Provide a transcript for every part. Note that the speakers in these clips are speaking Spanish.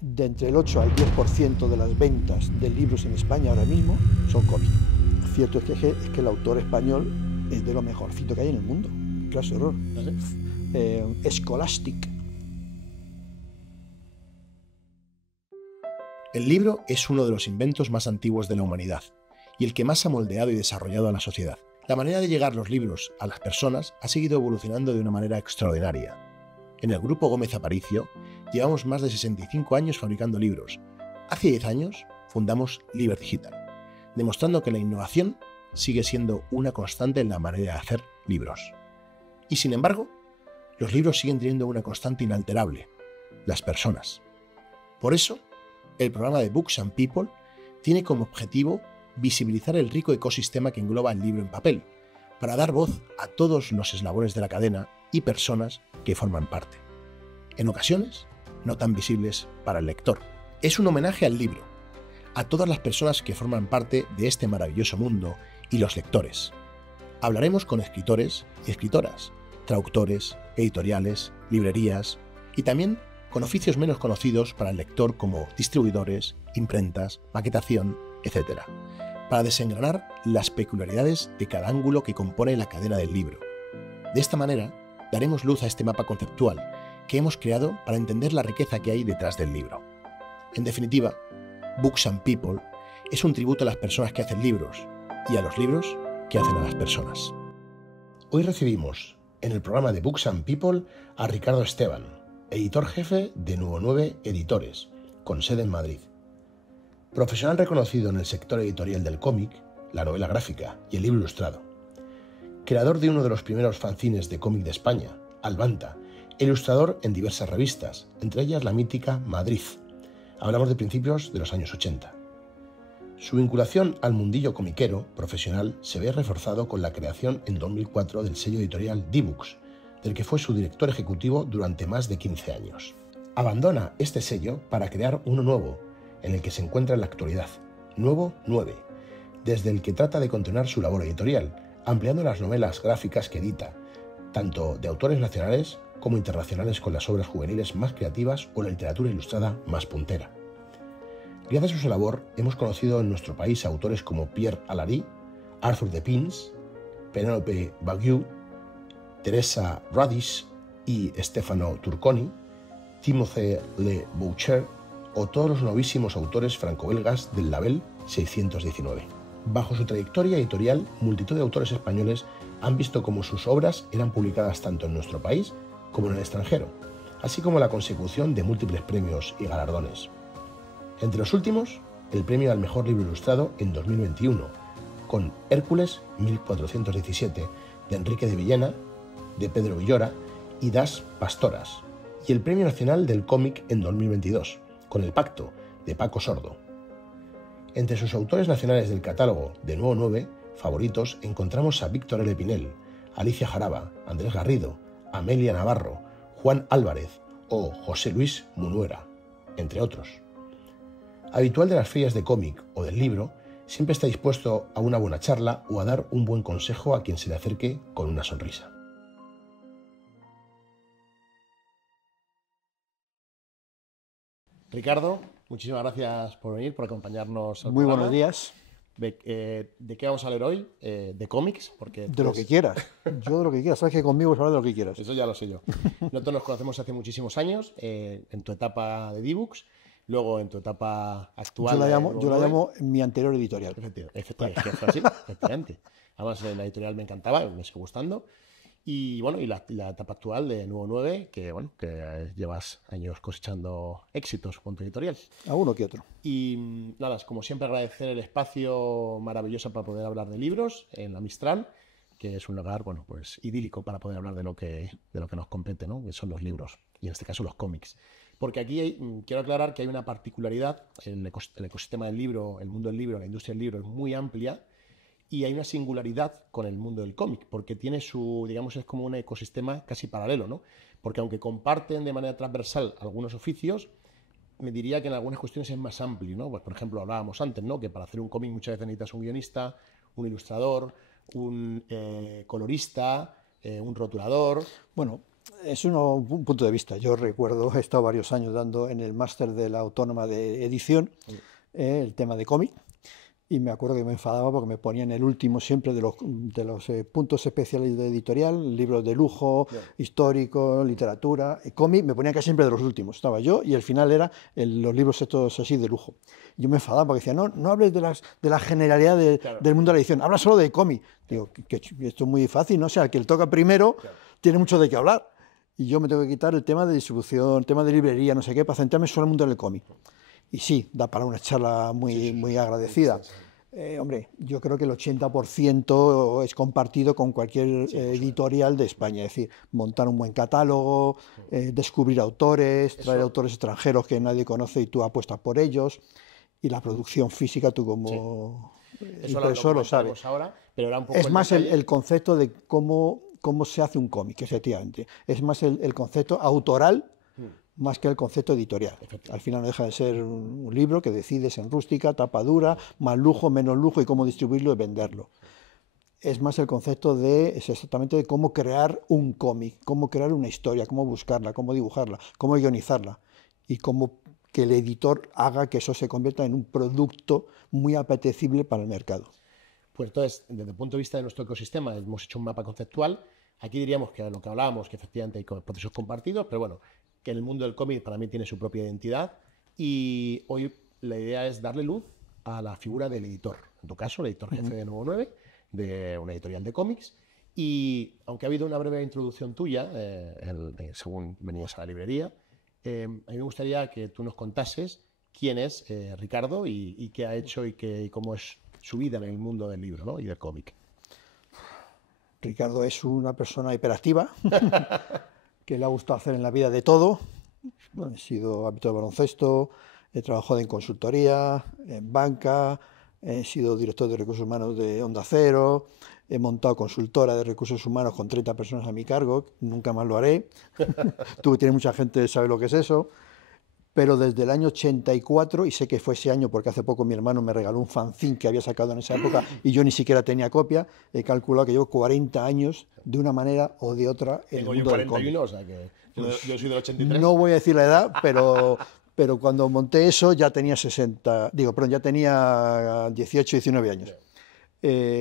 de entre el 8 al 10% de las ventas de libros en España ahora mismo son cómics. Cierto es que el autor español es de lo mejorcito que hay en el mundo. Clase horror. Scholastic. El libro es uno de los inventos más antiguos de la humanidad y el que más ha moldeado y desarrollado a la sociedad. La manera de llegar los libros a las personas ha seguido evolucionando de una manera extraordinaria. En el Grupo Gómez Aparicio llevamos más de 65 años fabricando libros. Hace 10 años fundamos Liber Digital, demostrando que la innovación sigue siendo una constante en la manera de hacer libros. Y sin embargo, los libros siguen teniendo una constante inalterable: las personas. Por eso, el programa de Books and People tiene como objetivo visibilizar el rico ecosistema que engloba el libro en papel, para dar voz a todos los eslabones de la cadena y personas que forman parte. En ocasiones, no tan visibles para el lector. Es un homenaje al libro, a todas las personas que forman parte de este maravilloso mundo y los lectores. Hablaremos con escritores y escritoras, traductores, editoriales, librerías y también con oficios menos conocidos para el lector como distribuidores, imprentas, maquetación, etc., para desengranar las peculiaridades de cada ángulo que compone la cadena del libro. De esta manera, daremos luz a este mapa conceptual que hemos creado para entender la riqueza que hay detrás del libro. En definitiva, Books and People es un tributo a las personas que hacen libros y a los libros que hacen a las personas. Hoy recibimos en el programa de Books and People a Ricardo Esteban, editor jefe de Nuevo 9 Editores, con sede en Madrid. Profesional reconocido en el sector editorial del cómic, la novela gráfica y el libro ilustrado. Creador de uno de los primeros fanzines de cómic de España, Albanta, e ilustrador en diversas revistas, entre ellas la mítica Madrid. Hablamos de principios de los años 80. Su vinculación al mundillo comiquero profesional se ve reforzado con la creación en 2004 del sello editorial D-Books, del que fue su director ejecutivo durante más de 15 años. Abandona este sello para crear uno nuevo, en el que se encuentra en la actualidad, Nuevo 9, desde el que trata de continuar su labor editorial, ampliando las novelas gráficas que edita, tanto de autores nacionales como internacionales, con las obras juveniles más creativas o la literatura ilustrada más puntera. Gracias a su labor hemos conocido en nuestro país a autores como Pierre Alary, Arthur de Pins, Penelope Bagiu, Teresa Radish y Stefano Turconi, Timothée Le Boucher o todos los novísimos autores franco-belgas del label 619. Bajo su trayectoria editorial, multitud de autores españoles han visto cómo sus obras eran publicadas tanto en nuestro país como en el extranjero, así como la consecución de múltiples premios y galardones. Entre los últimos, el premio al mejor libro ilustrado en 2021, con Hércules 1417, de Enrique de Villena, de Pedro Villora y Das Pastoras, y el Premio Nacional del Cómic en 2022, con El Pacto, de Paco Sordo. Entre sus autores nacionales del catálogo de Nuevo 9, favoritos, encontramos a Víctor L. Pinel, Alicia Jaraba, Andrés Garrido, Amelia Navarro, Juan Álvarez o José Luis Munuera, entre otros. Habitual de las ferias de cómic o del libro, siempre está dispuesto a una buena charla o a dar un buen consejo a quien se le acerque con una sonrisa. Ricardo, muchísimas gracias por venir, por acompañarnos al Muy programa. buenos días. ¿De qué vamos a leer hoy? De cómics, porque De lo que quieras. Yo de lo que quieras. Sabes que conmigo es hablar de lo que quieras. Eso ya lo sé yo. Nosotros nos conocemos hace muchísimos años, en tu etapa de D-Books, luego en tu etapa actual. Yo la llamo mi anterior editorial. Efectivamente. Además, la editorial me encantaba, me sigue gustando. Y bueno, y la etapa actual de Nuevo 9, que llevas años cosechando éxitos con tu editorial. A uno que otro. Y nada, como siempre, agradecer el espacio maravilloso para poder hablar de libros en la Mistral, que es un lugar, idílico para poder hablar de lo que nos compete, ¿no? Que son los libros, y en este caso los cómics. Porque aquí quiero aclarar que hay una particularidad: el ecosistema del libro, el mundo del libro, la industria del libro es muy amplia, y hay una singularidad con el mundo del cómic, porque tiene es como un ecosistema casi paralelo, ¿no? Porque aunque comparten de manera transversal algunos oficios, me diría que en algunas cuestiones es más amplio, ¿no? Pues, por ejemplo, hablábamos antes, ¿no?, que para hacer un cómic muchas veces necesitas un guionista, un ilustrador, un colorista, un rotulador. Bueno, Es un punto de vista. Yo recuerdo, he estado varios años dando en el máster de la Autónoma de Edición el tema de cómic. Y me acuerdo que me enfadaba porque me ponían el último siempre de los puntos especiales de editorial, libros de lujo, histórico, literatura, cómic, me ponían casi siempre de los últimos. Estaba yo y el final era los libros estos así de lujo. Yo me enfadaba porque decía, no hables de la generalidad del mundo de la edición, habla solo de cómic. Digo, que esto es muy fácil, ¿no? O sea, el que le toca primero tiene mucho de qué hablar. Y yo me tengo que quitar el tema de distribución, el tema de librería, no sé qué, para centrarme solo en el mundo del cómic. Y sí, da para una charla muy agradecida. Hombre, yo creo que el 80% es compartido con cualquier editorial de España. Es decir, montar un buen catálogo, descubrir autores, traer autores extranjeros que nadie conoce y tú apuestas por ellos. Y la producción física, tú como impresor lo sabes. Ahora, pero era un poco es más el concepto de cómo se hace un cómic, efectivamente. Es más el concepto autoral más que el concepto editorial. Al final no deja de ser un libro que decides en rústica, tapa dura, más lujo, menos lujo y cómo distribuirlo y venderlo. Es más el concepto es exactamente de cómo crear un cómic, cómo crear una historia, cómo buscarla, cómo dibujarla, cómo guionizarla y cómo que el editor haga que eso se convierta en un producto muy apetecible para el mercado. Pues entonces, desde el punto de vista de nuestro ecosistema, hemos hecho un mapa conceptual. Aquí diríamos que lo que hablábamos, que efectivamente hay procesos compartidos, pero bueno, que en el mundo del cómic para mí tiene su propia identidad y hoy la idea es darle luz a la figura del editor, en tu caso el editor jefe de Nuevo 9, de una editorial de cómics, y aunque ha habido una breve introducción tuya, según venías a la librería, a mí me gustaría que tú nos contases quién es Ricardo y qué ha hecho y cómo es su vida en el mundo del libro, ¿no? Y del cómic. Ricardo es una persona hiperactiva que le ha gustado hacer en la vida de todo. Bueno, he sido árbitro de baloncesto, he trabajado en consultoría, en banca, he sido director de recursos humanos de Onda Cero, he montado consultora de recursos humanos con 30 personas a mi cargo, nunca más lo haré. Tú tienes mucha gente que sabe lo que es eso. Pero desde el año 84, y sé que fue ese año porque hace poco mi hermano me regaló un fanzine que había sacado en esa época y yo ni siquiera tenía copia, he calculado que llevo 40 años de una manera o de otra en el mundo del cómic. O sea que yo soy del 83. No voy a decir la edad, pero cuando monté eso ya tenía ya tenía 18, 19 años.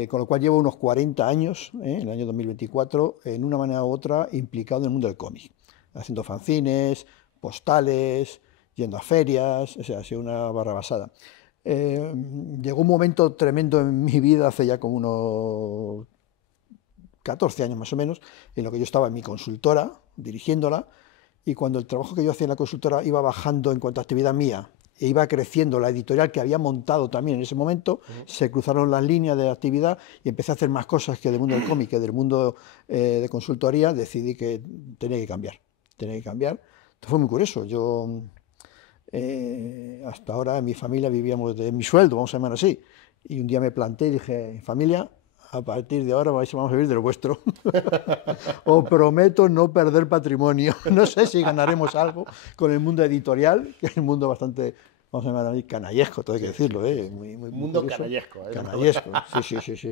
Con lo cual llevo unos 40 años, en el año 2024, en una manera u otra implicado en el mundo del cómic, haciendo fanzines, postales, yendo a ferias, o sea, ha sido una barrabasada. Llegó un momento tremendo en mi vida, hace ya como unos 14 años más o menos, en lo que yo estaba en mi consultora, dirigiéndola, y cuando el trabajo que yo hacía en la consultora iba bajando en cuanto a actividad mía, e iba creciendo la editorial que había montado también en ese momento, se cruzaron las líneas de actividad y empecé a hacer más cosas que del mundo del cómic, que del mundo de consultoría, decidí que tenía que cambiar. Entonces fue muy curioso. Yo hasta ahora en mi familia vivíamos de mi sueldo, vamos a llamar así, y un día me planté y dije, familia, a partir de ahora vamos a vivir de lo vuestro. Os prometo no perder patrimonio. No sé si ganaremos algo con el mundo editorial, que es un mundo bastante, vamos a llamar así, canallesco, todo hay que decirlo. Muy mundo curioso. canallesco. Canallesco,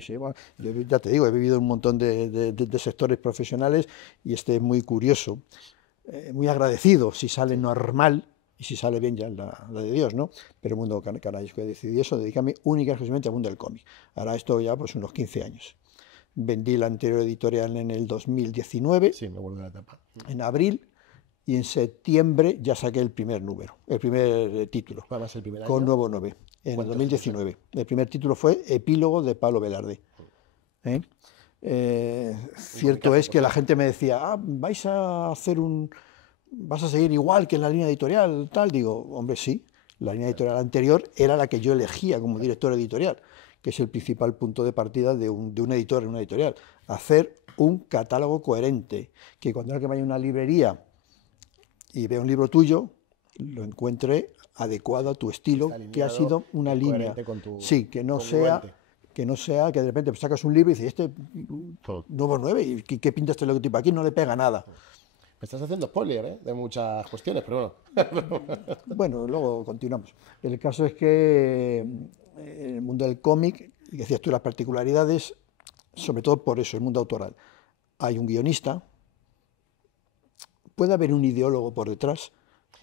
sí. Bueno, yo ya te digo, he vivido un montón de sectores profesionales y este es muy curioso. Muy agradecido si sale normal y si sale bien ya la de Dios, ¿no? Pero el mundo canallesco, he decidido eso, dedicarme única y exclusivamente al mundo del cómic. Ahora esto ya pues unos 15 años. Vendí la anterior editorial en el 2019, sí, me acuerdo de la etapa. En abril, y en septiembre ya saqué el primer número, el primer título, ¿Cuál el primer año? Con Nuevo 9, en el 2019. El primer título fue Epílogo de Pablo Velarde. Cierto es que la gente me decía, vais a seguir igual que en la línea editorial, tal. Digo, hombre, sí, la línea editorial anterior era la que yo elegía como director editorial, que es el principal punto de partida de un editor en una editorial. Hacer un catálogo coherente, que cuando alguien vaya a una librería y vea un libro tuyo, lo encuentre adecuado a tu estilo, que ha sido una línea. Sí, que no sea que de repente sacas un libro y dices, Nuevo 9, ¿y qué pinta este logotipo aquí? No le pega nada. Me estás haciendo spoiler, de muchas cuestiones, pero bueno. Bueno, luego continuamos. El caso es que en el mundo del cómic, y decías tú las particularidades, sobre todo por eso, el mundo autoral. Hay un guionista, puede haber un ideólogo por detrás.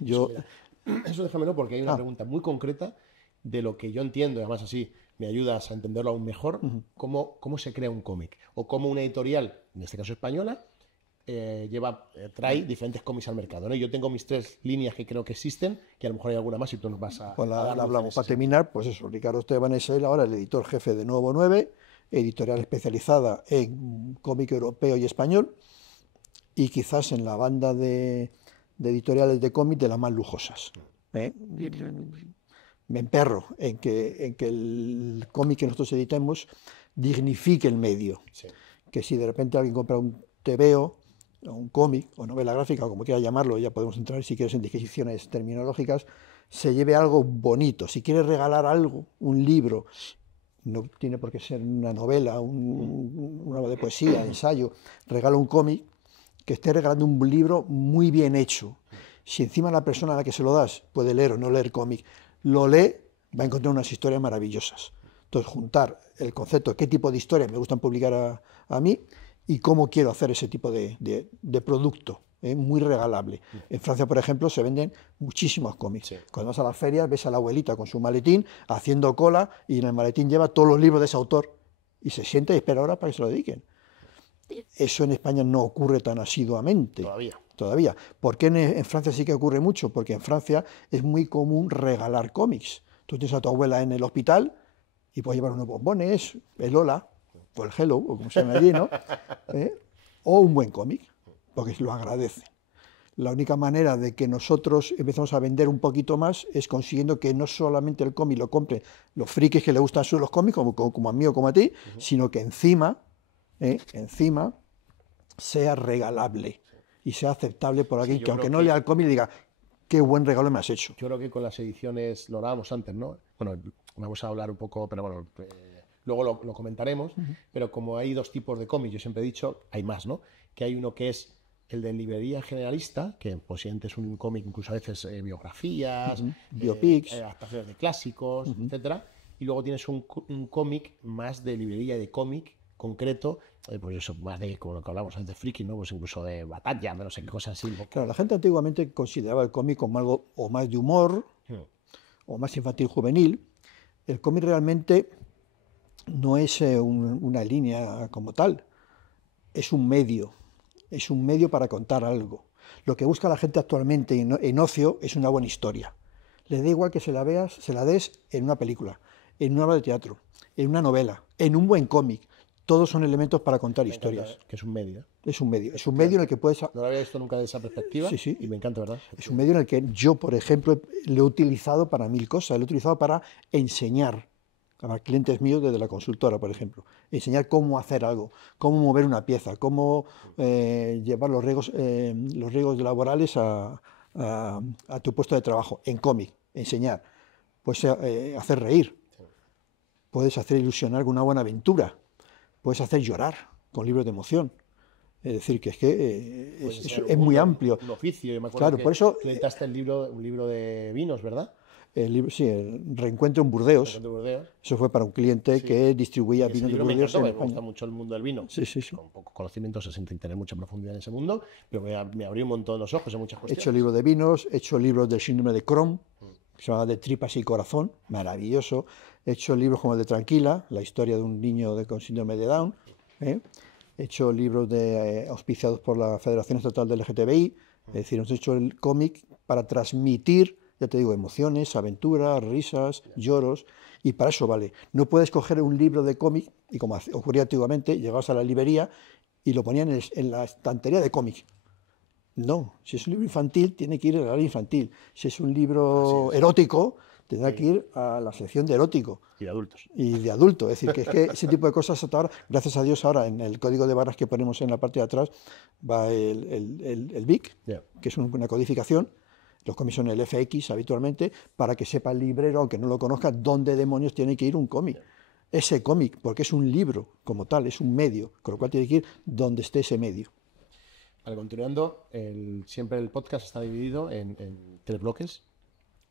Eso déjamelo porque hay una pregunta muy concreta de lo que yo entiendo, y además así me ayudas a entenderlo aún mejor, cómo se crea un cómic o cómo una editorial, en este caso española, trae diferentes cómics al mercado, ¿no? Yo tengo mis 3 líneas que creo que existen, que a lo mejor hay alguna más y tú nos vas a... Pues a dar la hablamos. luz Para terminar, pues eso, Ricardo Esteban es él ahora el editor jefe de Nuevo 9, editorial especializada en cómic europeo y español, y quizás en la banda de editoriales de cómic de las más lujosas. Me emperro en que el cómic que nosotros editemos dignifique el medio. Sí. Que si de repente alguien compra un TVO, o un cómic, o novela gráfica, o como quiera llamarlo, ya podemos entrar si quieres en disquisiciones terminológicas, se lleve algo bonito. Si quieres regalar algo, un libro, no tiene por qué ser una novela, una obra de poesía, ensayo, regala un cómic, que esté regalando un libro muy bien hecho. Si encima la persona a la que se lo das puede leer o no leer cómic, lo lee, va a encontrar unas historias maravillosas. Entonces, juntar el concepto de qué tipo de historias me gustan publicar a mí y cómo quiero hacer ese tipo de producto, muy regalable. En Francia, por ejemplo, se venden muchísimos cómics. Sí. Cuando vas a las ferias, ves a la abuelita con su maletín haciendo cola y en el maletín lleva todos los libros de ese autor y se sienta y espera horas para que se lo dediquen. Eso en España no ocurre tan asiduamente. Todavía. ¿Por qué en Francia sí que ocurre mucho? Porque en Francia es muy común regalar cómics. Tú tienes a tu abuela en el hospital y puedes llevar unos bombones, el hola, o el hello, o como se llama allí, ¿no? O un buen cómic, porque lo agradece. La única manera de que nosotros empecemos a vender un poquito más es consiguiendo que no solamente el cómic lo compre los frikis que le gustan los cómics, como a mí o como a ti, sino que encima sea regalable y sea aceptable por alguien que aunque no lea el cómic diga qué buen regalo me has hecho. Yo creo que con las ediciones, lo hablábamos antes, ¿no? Bueno, vamos a hablar un poco, pero bueno, luego lo comentaremos, pero como hay 2 tipos de cómics, yo siempre he dicho, hay más, ¿no? Que hay uno que es el de librería generalista, que pues sientes un cómic, incluso a veces biografías, biopics, adaptaciones de clásicos, etcétera, y luego tienes un cómic más de librería de cómic concreto, pues eso, más de, como lo que hablamos antes, de friki, ¿no? Pues incluso de batalla, de no sé qué cosas así. Claro, la gente antiguamente consideraba el cómic como algo o más de humor, o más infantil juvenil. El cómic realmente no es una línea como tal, es un medio para contar algo. Lo que busca la gente actualmente en ocio es una buena historia. Le da igual que se la des en una película, en una obra de teatro, en una novela, en un buen cómic. Todos son elementos para contar historias. Que es un medio. Es un medio en el que puedes... No lo había visto nunca de esa perspectiva. Sí. Y me encanta, ¿verdad? Es un medio en el que yo, por ejemplo, lo he utilizado para 1000 cosas. Lo he utilizado para enseñar a clientes míos desde la consultora, por ejemplo. Enseñar cómo hacer algo, cómo mover una pieza, cómo llevar los riesgos laborales a tu puesto de trabajo. En cómic, enseñar. Puedes hacer reír. Puedes hacer ilusionar con una buena aventura. Puedes hacer llorar con libros de emoción. Es decir, que es muy amplio. Un oficio, yo me acuerdo claro, que por eso editaste un libro de vinos, ¿verdad? El Reencuentro en Burdeos. Eso fue para un cliente que distribuía vinos de Burdeos en España. Me gusta mucho el mundo del vino. Sí. Con poco conocimiento se siente tener mucha profundidad en ese mundo, pero me abrió un montón los ojos en muchas cuestiones. He hecho libros de vinos, he hecho libros del síndrome de Crohn, que se llama De tripas y corazón, maravilloso. He hecho libros como el de Tranquila, la historia de un niño con síndrome de Down. He hecho libros auspiciados por la Federación Estatal del LGTBI. Es decir, hemos hecho el cómic para transmitir, ya te digo, emociones, aventuras, risas, lloros, y para eso vale. No puedes coger un libro de cómic, y como ocurría antiguamente, llegabas a la librería y lo ponían en la estantería de cómic. No, si es un libro infantil, tiene que ir al área infantil. Si es un libro erótico, tendrá que ir a la sección de erótico. Y de adultos. Y de adulto. Es decir, que ese tipo de cosas hasta ahora, gracias a Dios, ahora en el código de barras que ponemos en la parte de atrás va el BIC, que es una codificación. Los cómics son el FX habitualmente, para que sepa el librero, aunque no lo conozca, dónde demonios tiene que ir un cómic. Ese cómic, porque es un libro como tal, es un medio, con lo cual tiene que ir donde esté ese medio. Vale, continuando, siempre el podcast está dividido en 3 bloques.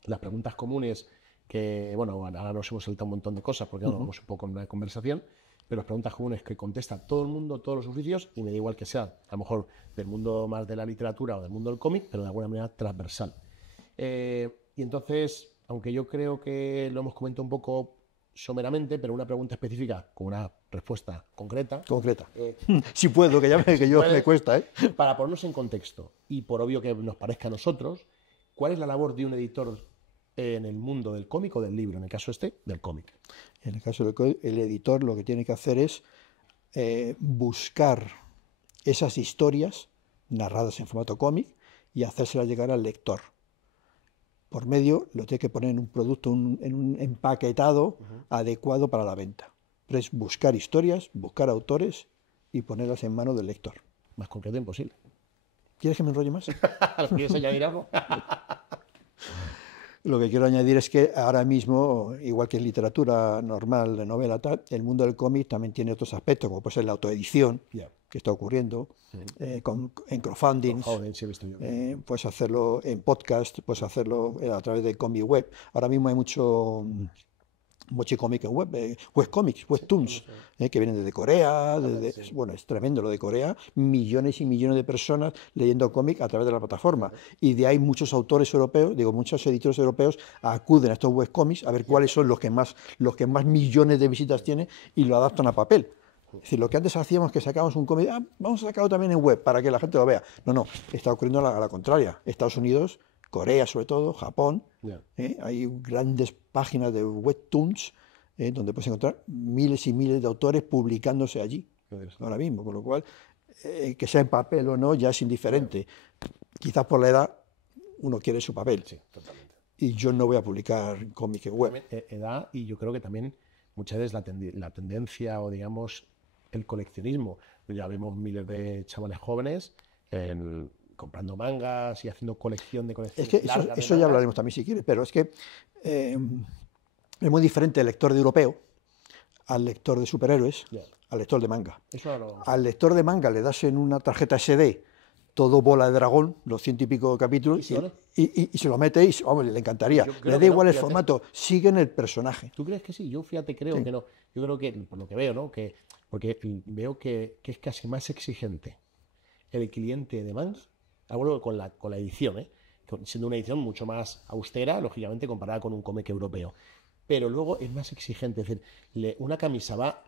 Las preguntas comunes, que bueno, ahora nos hemos saltado un montón de cosas porque vamos un poco en una conversación, pero las preguntas comunes que contesta todo el mundo, todos los oficios, y me da igual que sea, a lo mejor del mundo más de la literatura o del mundo del cómic, pero de alguna manera transversal. Y entonces, aunque yo creo que lo hemos comentado un poco someramente, pero una pregunta específica con una respuesta concreta. Si puedo, que yo me cuesta, ¿eh? Para ponernos en contexto, y por obvio que nos parezca a nosotros, ¿cuál es la labor de un editor en el mundo del cómic o del libro? En el caso del cómic. En el caso del cómic, el editor lo que tiene que hacer es buscar esas historias narradas en formato cómic y hacérselas llegar al lector. Por medio, lo tiene que poner en un producto, en un empaquetado adecuado para la venta. Pero es buscar historias, buscar autores y ponerlas en manos del lector. Más concreto imposible. ¿Quieres que me enrolle más? ¿Quieres añadir algo? Lo que quiero añadir es que ahora mismo, igual que en literatura normal, de novela, tal, el mundo del cómic también tiene otros aspectos, como puede ser la autoedición, que está ocurriendo, en crowdfunding, puedes hacerlo en podcast, puedes hacerlo a través de cómic web. Ahora mismo hay mucho cómic en web, webcomics, webtoons, que vienen desde Corea, bueno, es tremendo lo de Corea, millones y millones de personas leyendo cómic a través de la plataforma, y de ahí muchos autores europeos, muchos editores europeos acuden a estos webcomics a ver cuáles son los que más millones de visitas tienen y lo adaptan a papel. Es decir, lo que antes hacíamos que sacábamos un cómic, vamos a sacarlo también en web para que la gente lo vea. No, está ocurriendo a la contraria. Estados Unidos, Corea sobre todo, Japón, hay grandes páginas de webtoons donde puedes encontrar miles y miles de autores publicándose allí ahora mismo, con lo cual que sea en papel o no ya es indiferente. Quizás por la edad uno quiere su papel. Sí, totalmente. Y yo no voy a publicar cómic en web. Edad, y yo creo que también muchas veces la tendencia o digamos el coleccionismo. Ya vemos miles de chavales jóvenes comprando mangas y haciendo colección de colecciones. Es que eso ya hablaremos también si quieres, pero es que es muy diferente el lector de europeo al lector de superhéroes, al lector de manga. Al lector de manga le das en una tarjeta SD todo bola de dragón, los 100 y pico capítulos, y se lo mete y le encantaría. Le da igual el formato, sigue en el personaje. ¿Tú crees que sí? Yo creo que no. Yo creo que, por lo que veo, ¿no? Porque veo que es casi más exigente el cliente de mangas, algo con la edición, siendo una edición mucho más austera, lógicamente, comparada con un cómic europeo. Pero luego es más exigente, es decir, una camisa va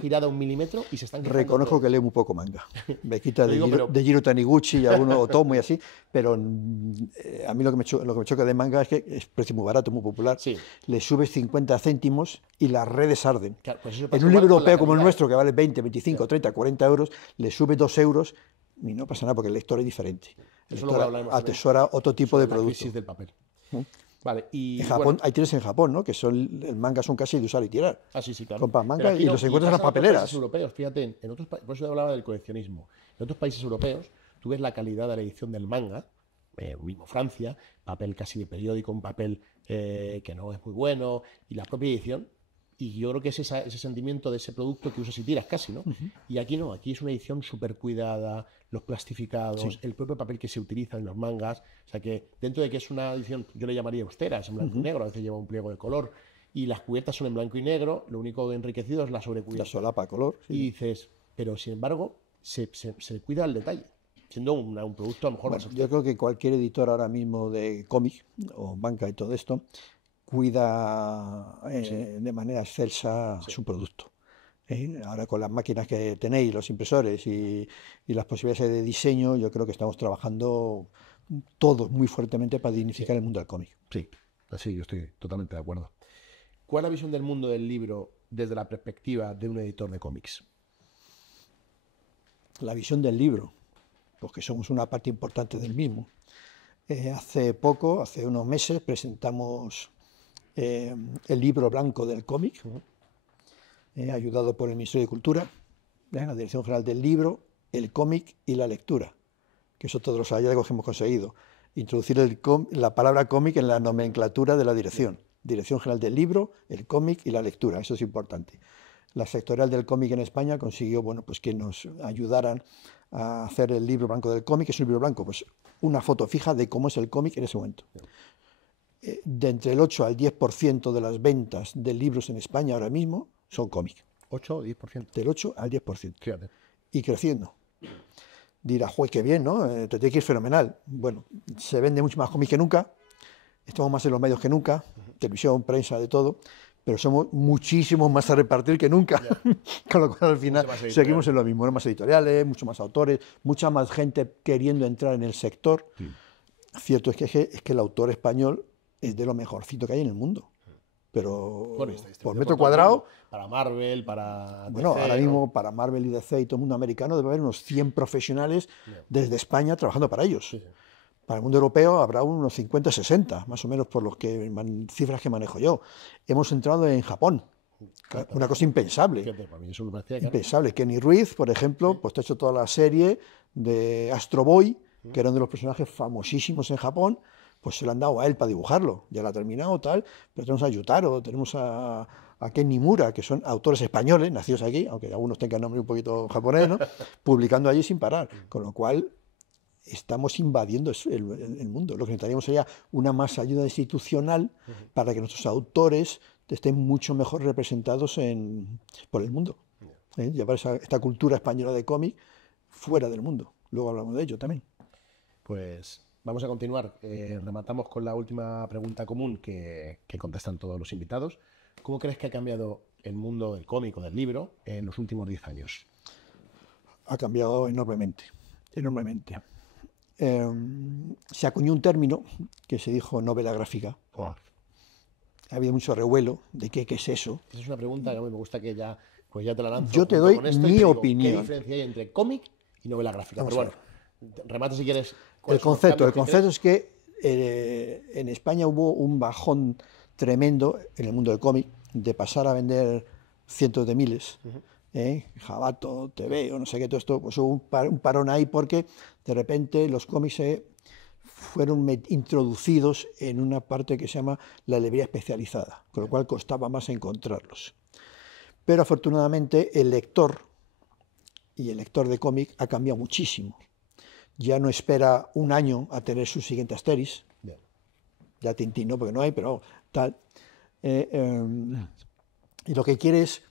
girada 1 milímetro y se están quejando. Reconozco que leo muy poco manga. Me quita de Jiro Taniguchi y alguno Otomo y así, pero a mí lo que me choca de manga es que es precio muy barato, muy popular. Sí. Le subes 50 céntimos y las redes arden. Claro, pues en un libro europeo como el nuestro, que vale 20, 25, 30, 40 euros, le subes 2 euros y no pasa nada porque el lector es diferente. El lector atesora otro tipo de producto. La crisis del papel. Vale, y en Japón, ahí tienes en Japón, ¿no? Que el manga son casi de usar y tirar. Sí, claro. Compras manga y los encuentras en las papeleras. Países europeos, fíjate, por eso hablaba del coleccionismo. En otros países europeos, tú ves la calidad de la edición del manga, mismo Francia, papel casi de periódico, un papel que no es muy bueno, y la propia edición. Y yo creo que es ese sentimiento de ese producto que usas y tiras casi, ¿no? Y aquí no, aquí es una edición súper cuidada, los plastificados, el propio papel que se utiliza en los mangas. O sea que dentro de que es una edición, yo le llamaría austera, es en blanco y negro, a veces lleva un pliego de color, y las cubiertas son en blanco y negro, lo único enriquecido es la sobrecubierta. La solapa color. Sí. Y dices, pero sin embargo, se cuida el detalle, siendo un producto a lo mejor más austero. Yo creo que cualquier editor ahora mismo de cómic o manga y todo esto cuida de manera excelsa su producto. Ahora con las máquinas que tenéis, los impresores y las posibilidades de diseño, yo creo que estamos trabajando todos muy fuertemente para dignificar el mundo del cómic. Sí, yo estoy totalmente de acuerdo. ¿Cuál es la visión del mundo del libro desde la perspectiva de un editor de cómics? La visión del libro, porque somos una parte importante del mismo. Hace unos meses, presentamos el libro blanco del cómic, ayudado por el Ministerio de Cultura, la Dirección General del Libro, el cómic y la lectura, que son todos los hallazgos que hemos conseguido. Introducir la palabra cómic en la nomenclatura de la dirección. Dirección General del Libro, el cómic y la lectura, eso es importante. La sectorial del cómic en España consiguió pues que nos ayudaran a hacer el libro blanco del cómic. ¿Qué es un libro blanco? Pues una foto fija de cómo es el cómic en ese momento. De entre el 8 al 10% de las ventas de libros en España ahora mismo son cómic. 8 o 10%. Del 8 al 10%. Fíjate. Y creciendo. Dirá, juez, qué bien, ¿no? Te tiene que ir fenomenal. Bueno, se vende mucho más cómic que nunca, estamos más en los medios que nunca, televisión, prensa, de todo, pero somos muchísimos más a repartir que nunca. Con lo cual, al final, seguimos en lo mismo, ¿no? Más editoriales, muchos más autores, mucha más gente queriendo entrar en el sector. Cierto es que el autor español es de lo mejorcito que hay en el mundo. Pero Bueno, por metro cuadrado... Para Marvel, para Bueno, DC, ahora mismo para Marvel y DC y todo el mundo americano debe haber unos 100 profesionales desde España trabajando para ellos. Sí. Para el mundo europeo habrá unos 50, 60, más o menos por los cifras que manejo yo. Hemos entrado en Japón, una cosa impensable. Fíjate, para mí eso me parecía, Impensable. Kenny Ruiz, por ejemplo, pues te ha hecho toda la serie de Astro Boy, que era uno de los personajes famosísimos en Japón, pues se lo han dado a él para dibujarlo. Ya lo ha terminado, tal. Pero tenemos a Yutaro, tenemos a Ken Nimura, que son autores españoles, nacidos aquí, aunque algunos tengan nombre un poquito japonés, ¿no? Publicando allí sin parar. Con lo cual, estamos invadiendo el mundo. Lo que necesitaríamos sería una más ayuda institucional para que nuestros autores estén mucho mejor representados por el mundo. Llevar esta cultura española de cómic fuera del mundo. Luego hablamos de ello también. Pues vamos a continuar. Rematamos con la última pregunta común que contestan todos los invitados. ¿Cómo crees que ha cambiado el mundo del cómic o del libro en los últimos 10 años? Ha cambiado enormemente, enormemente. Se acuñó un término que se dijo novela gráfica. Oh. Ha habido mucho revuelo de qué es eso. Esa es una pregunta que a mí me gusta que ya te la lanzo. Yo te doy mi opinión. ¿Qué diferencia hay entre cómic y novela gráfica? Vamos Pero bueno, remata si quieres. El concepto es que en España hubo un bajón tremendo en el mundo del cómic, de pasar a vender cientos de miles, Jabato, TV o no sé qué, todo esto, pues hubo un parón ahí porque de repente los cómics fueron introducidos en una parte que se llama la librería especializada, con lo cual costaba más encontrarlos. Pero afortunadamente el lector de cómic ha cambiado muchísimo. Ya no espera un año a tener su siguiente Asterix, ya Tintín no, porque no hay, pero tal. Y lo que quiere es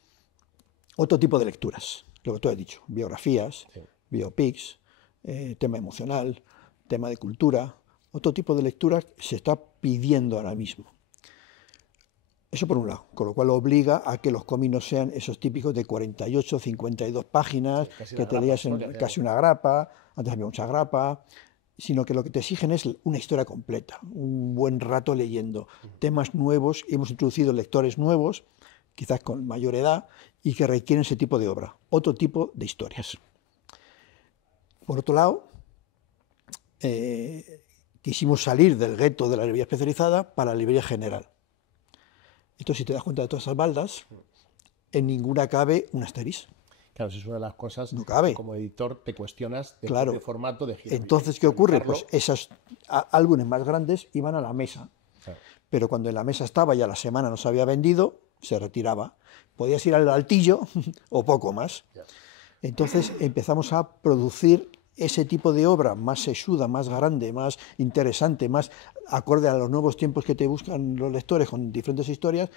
otro tipo de lecturas, lo que tú has dicho, biografías, biopics, tema emocional, tema de cultura, otro tipo de lectura se está pidiendo ahora mismo. Eso por un lado, con lo cual obliga a que los cómics no sean esos típicos de 48, 52 páginas, que te leías en casi una grapa, antes había mucha grapa, sino que lo que te exigen es una historia completa, un buen rato leyendo, temas nuevos, hemos introducido lectores nuevos, quizás con mayor edad, y que requieren ese tipo de obra, otro tipo de historias. Por otro lado, quisimos salir del gueto de la librería especializada para la librería general. Entonces, si te das cuenta de todas esas baldas, en ninguna cabe un Asterix. Claro, eso es una de las cosas no cabe. Que como editor te cuestionas de, claro. De formato, de giro. Entonces, ¿qué ocurre? Pues esos álbumes más grandes iban a la mesa. Claro. Pero cuando en la mesa estaba y a la semana no se había vendido, se retiraba. Podías ir al altillo o poco más. Entonces empezamos a producir ese tipo de obra más sesuda, más grande, más interesante, más acorde a los nuevos tiempos que te buscan los lectores con diferentes historias,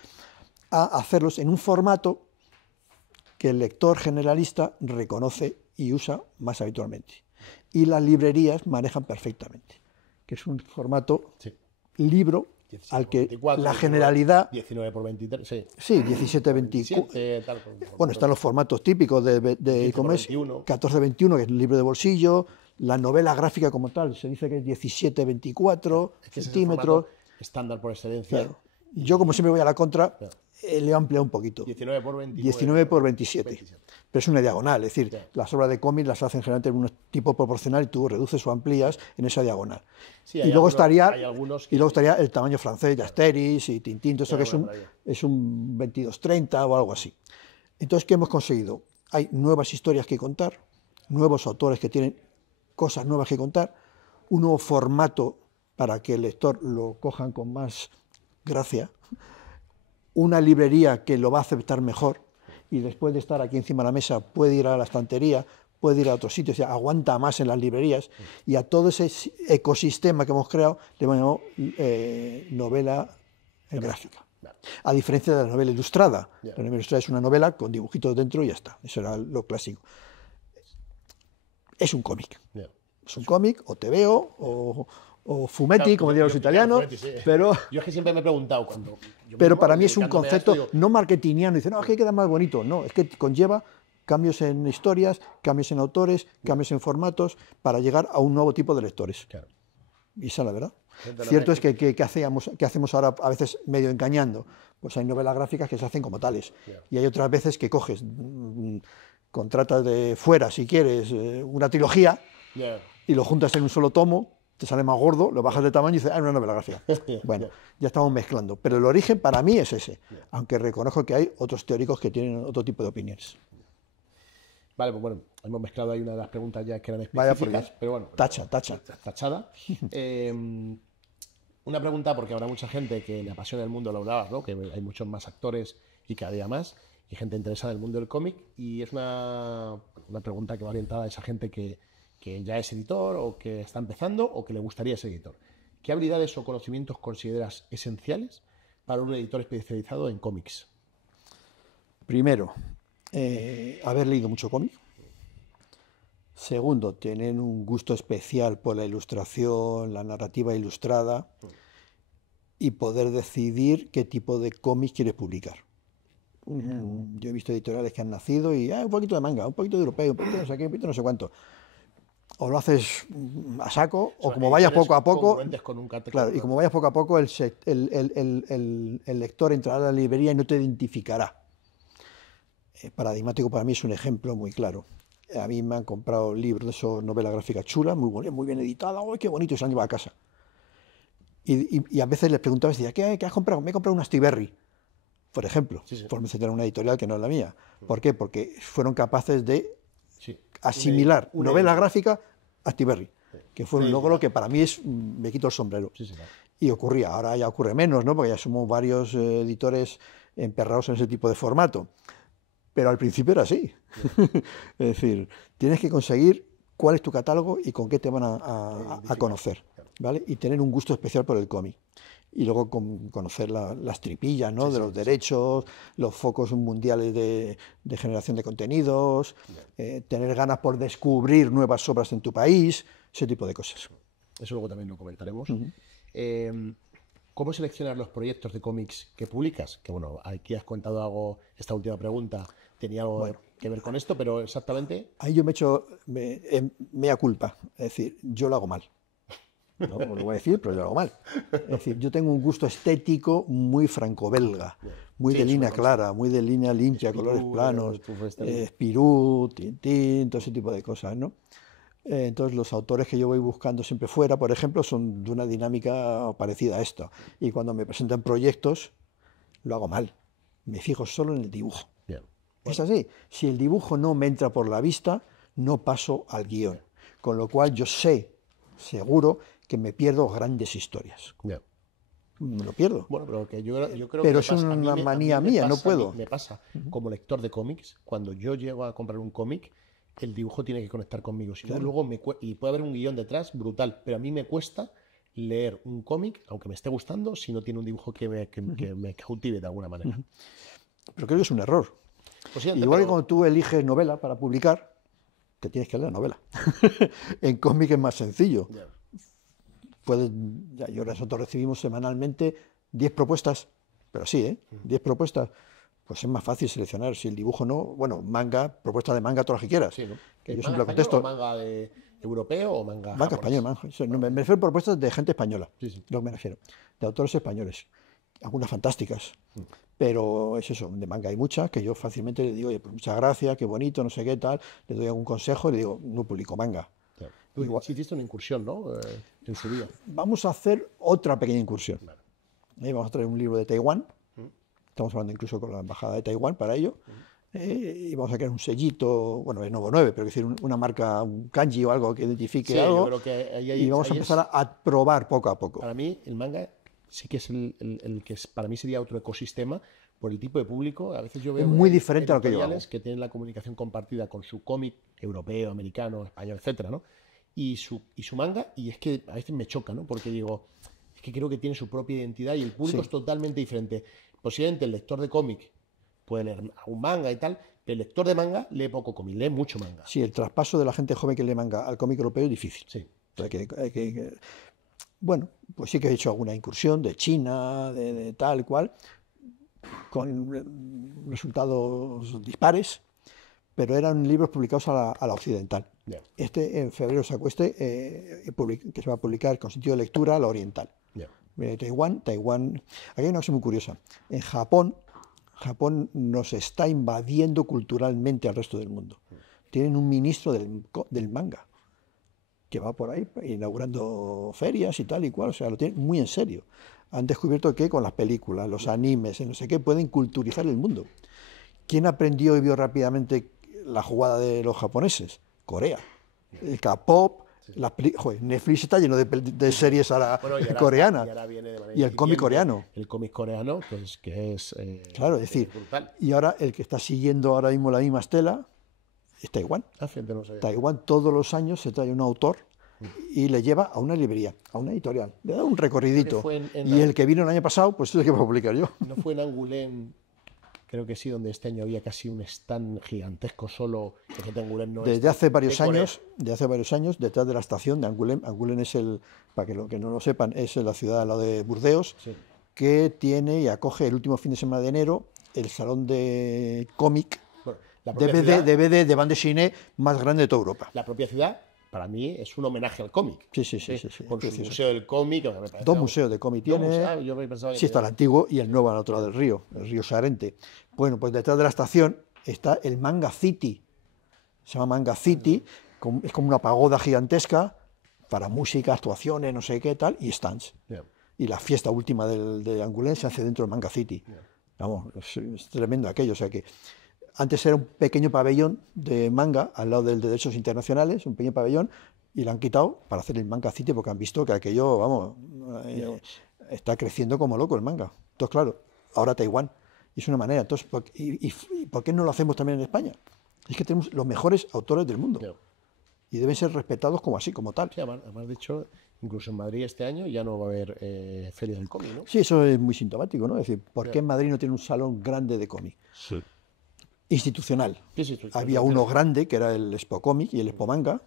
a hacerlos en un formato que el lector generalista reconoce y usa más habitualmente. Y las librerías manejan perfectamente, que es un formato libro 17 al que 24, la generalidad... 19 por 23, sí. Sí, 17, 24... Bueno, están los formatos típicos de ¿cómo es? 14-21, que es un libro de bolsillo, la novela gráfica como tal, se dice que es 17-24 centímetros. Estándar por excelencia. Claro. Yo, como siempre voy a la contra, le he ampliado un poquito. 19 por 29. 19 por 27. Pero es una diagonal, es decir, las obras de cómic las hacen generalmente en un tipo proporcional y tú reduces o amplías en esa diagonal. Sí, y luego estaría el tamaño francés de Asterix y Tintín, todo eso que es un 22-30 o algo así. Entonces, ¿qué hemos conseguido? Hay nuevas historias que contar, nuevos autores que tienen cosas nuevas que contar, un nuevo formato para que el lector lo cojan con más gracia, una librería que lo va a aceptar mejor y después de estar aquí encima de la mesa puede ir a la estantería, puede ir a otros sitios, o sea, aguanta más en las librerías, y a todo ese ecosistema que hemos creado le hemos llamado novela gráfica. A diferencia de la novela ilustrada. Ya. La novela ilustrada es una novela con dibujitos dentro y ya está. Eso era lo clásico. Es un cómic. Ya. Es un cómic, o TVO, o fumetti, Claro, como yo- dirían los yo- italianos, claro, fumetti, sí. pero... Yo es que siempre me he preguntado cuando... yo Pero mismo, para mí es un dedicándome a concepto esto, digo, no marketingiano. Dice, no, es que queda más bonito. No, es que conlleva cambios en historias, cambios en autores, cambios en formatos, para llegar a un nuevo tipo de lectores. claro. Y esa es la verdad. Gente, Cierto es que hacemos ahora a veces medio engañando. Pues hay novelas gráficas que se hacen como tales. Ya. Y hay otras veces que coges, contratas de fuera, si quieres, una trilogía Ya. y lo juntas en un solo tomo, te sale más gordo, lo bajas de tamaño y dices, ah, es una novela gráfica. Bueno, ya estamos mezclando. Pero el origen para mí es ese. Aunque reconozco que hay otros teóricos que tienen otro tipo de opiniones. Vale, pues bueno, hemos mezclado ahí una de las preguntas ya que eran Vaya, específicas, porque pero bueno. tacha. Tachada. Una pregunta, porque habrá mucha gente que le apasiona el mundo, lo hablabas, ¿no? Que hay muchos más actores y cada día más, y gente interesada en el mundo del cómic, y es una pregunta que va orientada a esa gente que ya es editor, o que está empezando, o que le gustaría ser editor. ¿Qué habilidades o conocimientos consideras esenciales para un editor especializado en cómics? Primero, haber leído mucho cómic. Segundo, tener un gusto especial por la ilustración, la narrativa ilustrada y poder decidir qué tipo de cómic quieres publicar. Yo he visto editoriales que han nacido y un poquito de manga, un poquito de europeo, un poquito de no sé qué, un poquito de no sé cuánto. O lo haces a saco, o como vayas poco a poco. Claro, y como vayas poco a poco, el lector entrará a la librería y no te identificará. Paradigmático para mí es un ejemplo muy claro. A mí me han comprado libros de esos, novelas gráficas chulas, muy bien editadas, ¡ay, qué bonito! Y se han llevado a casa. Y a veces les preguntaba, decía, ¿qué has comprado? Me he comprado una Astiberri, por ejemplo, por mencionar una editorial que no es la mía. ¿Por qué? Porque fueron capaces de asimilar novela gráfica a Astiberri, que fue un logro que para mí me quito el sombrero. Claro. Y ocurría, ahora ya ocurre menos, ¿no? Porque ya somos varios editores emperrados en ese tipo de formato. Pero al principio era así. Es decir, tienes que conseguir cuál es tu catálogo y con qué te van a conocer, ¿vale? Y tener un gusto especial por el cómic. Y luego conocer las tripillas, ¿no? De los derechos, los focos mundiales de generación de contenidos, tener ganas por descubrir nuevas obras en tu país, ese tipo de cosas. Eso luego también lo comentaremos. ¿Cómo seleccionar los proyectos de cómics que publicas? Que bueno, aquí has contado algo, esta última pregunta tenía algo que ver con esto, pero exactamente... Ahí yo me he hecho mea culpa, es decir, yo lo hago mal. No lo voy a decir, pero yo lo hago mal. Es decir, yo tengo un gusto estético muy franco-belga, muy de línea clara, muy de línea limpia, colores planos, Spirou, Tintín, todo ese tipo de cosas, ¿no? Entonces los autores que yo voy buscando siempre fuera, por ejemplo, son de una dinámica parecida a esta. Y cuando me presentan proyectos, lo hago mal. Me fijo solo en el dibujo. Bien. Es así. Si el dibujo no me entra por la vista, no paso al guión. Con lo cual yo sé, seguro, que me pierdo grandes historias. Bien. Me lo pierdo. Bueno, pero que yo creo Pero que es una manía mía, no puedo. Me pasa como lector de cómics, cuando yo llego a comprar un cómic, el dibujo tiene que conectar conmigo. Si no, luego y puede haber un guión detrás brutal, pero a mí me cuesta leer un cómic, aunque me esté gustando, si no tiene un dibujo que me cautive de alguna manera. Pero creo que es un error. Igual que cuando tú eliges novela para publicar, te tienes que leer la novela. En cómic es más sencillo. Nosotros recibimos semanalmente 10 propuestas, pero sí, 10 propuestas. Pues es más fácil seleccionar. Si el dibujo no, bueno, manga, propuesta de manga, todo lo que quieras. Sí, ¿no? Que yo siempre contesto. ¿O manga europeo o manga japonés? Español, no, me refiero a propuestas de gente española. Sí. Lo que me refiero. De autores españoles. Algunas fantásticas. Pero es eso, de manga hay muchas, que yo fácilmente le digo, oye, pues muchas gracias, qué bonito, no sé qué tal. Le doy algún consejo y le digo, no publico manga. Claro. Tú hiciste una incursión, ¿no? En su día. Vamos a hacer otra pequeña incursión. Claro. Vamos a traer un libro de Taiwán. Estamos hablando incluso con la embajada de Taiwán para ello. Y vamos a crear un sellito, bueno, es Novo 9, pero decir una marca, un kanji o algo que identifique algo. Yo creo que y vamos a empezar a probar poco a poco. Para mí, el manga sí que es el que para mí sería otro ecosistema por el tipo de público. A veces yo veo muy diferente a lo que yo hago. Que tienen la comunicación compartida con su cómic europeo, americano, español, etcétera, ¿no? Y su manga, y es que a veces me choca, ¿no? Porque digo, es que creo que tiene su propia identidad y el público es totalmente diferente. posiblemente el lector de cómic puede leer un manga y tal, pero el lector de manga lee poco cómic, lee mucho manga. Sí, el traspaso de la gente joven que lee manga al cómic europeo es difícil. Sí. O sea, bueno, pues sí que he hecho alguna incursión de China, de tal cual, con resultados dispares, pero eran libros publicados a la occidental. Yeah. Este en febrero sacó que se va a publicar con sentido de lectura a la oriental. Yeah. Taiwán, aquí hay una cosa muy curiosa. En Japón nos está invadiendo culturalmente al resto del mundo. Tienen un ministro del manga que va por ahí inaugurando ferias y tal y cual, o sea, lo tienen muy en serio. Han descubierto que con las películas, los animes, no sé qué, pueden culturizar el mundo. ¿Quién aprendió y vio rápidamente la jugada de los japoneses? Corea. El K-pop, Netflix está lleno de series coreanas. Y el cómic coreano. El cómic coreano, pues que es... claro, es decir, y ahora el que está siguiendo ahora mismo la misma estela es Taiwán. No sé. Taiwán todos los años se trae un autor y le lleva a una librería, a una editorial, le da un recorridito. Y el que vino el año pasado, pues es el que voy a publicar yo. ¿No fue en Angoulême? Creo que sí, donde este año había casi un stand gigantesco solo. Desde hace varios años, detrás de la estación de Angoulême. Angoulême es para que no lo sepan, es la ciudad al lado de Burdeos, sí, que tiene y acoge el último fin de semana de enero el salón de cómic, DVD de bande dessinée más grande de toda Europa. La propia ciudad, para mí, es un homenaje al cómic. Sí. Con su museo del cómic. Dos museos de cómic tiene. Sí, está el antiguo y el nuevo al otro lado del río, el río Sarente. Bueno, pues detrás de la estación está el Manga City. Se llama Manga City, es como una pagoda gigantesca para música, actuaciones, no sé qué tal, y stands. Yeah. Y la fiesta última de Angoulême se hace dentro del Manga City. Yeah. Vamos, es tremendo aquello. O sea que antes era un pequeño pabellón de manga al lado del de Derechos Internacionales, un pequeño pabellón, y lo han quitado para hacer el Manga City porque han visto que aquello, vamos, está creciendo como loco el manga. Entonces, claro, ahora Taiwán. Es una manera. Entonces, ¿por qué no lo hacemos también en España? Es que tenemos los mejores autores del mundo. Yeah. Y deben ser respetados como así, como tal. Sí, además, de hecho, incluso en Madrid este año ya no va a haber feria del cómic, ¿no? Sí, eso es muy sintomático, ¿no? Es decir, ¿por qué en Madrid no tiene un salón grande de cómic? Sí. Institucional. Sí, había uno grande, que era el Expo Cómic y el Expo Manga,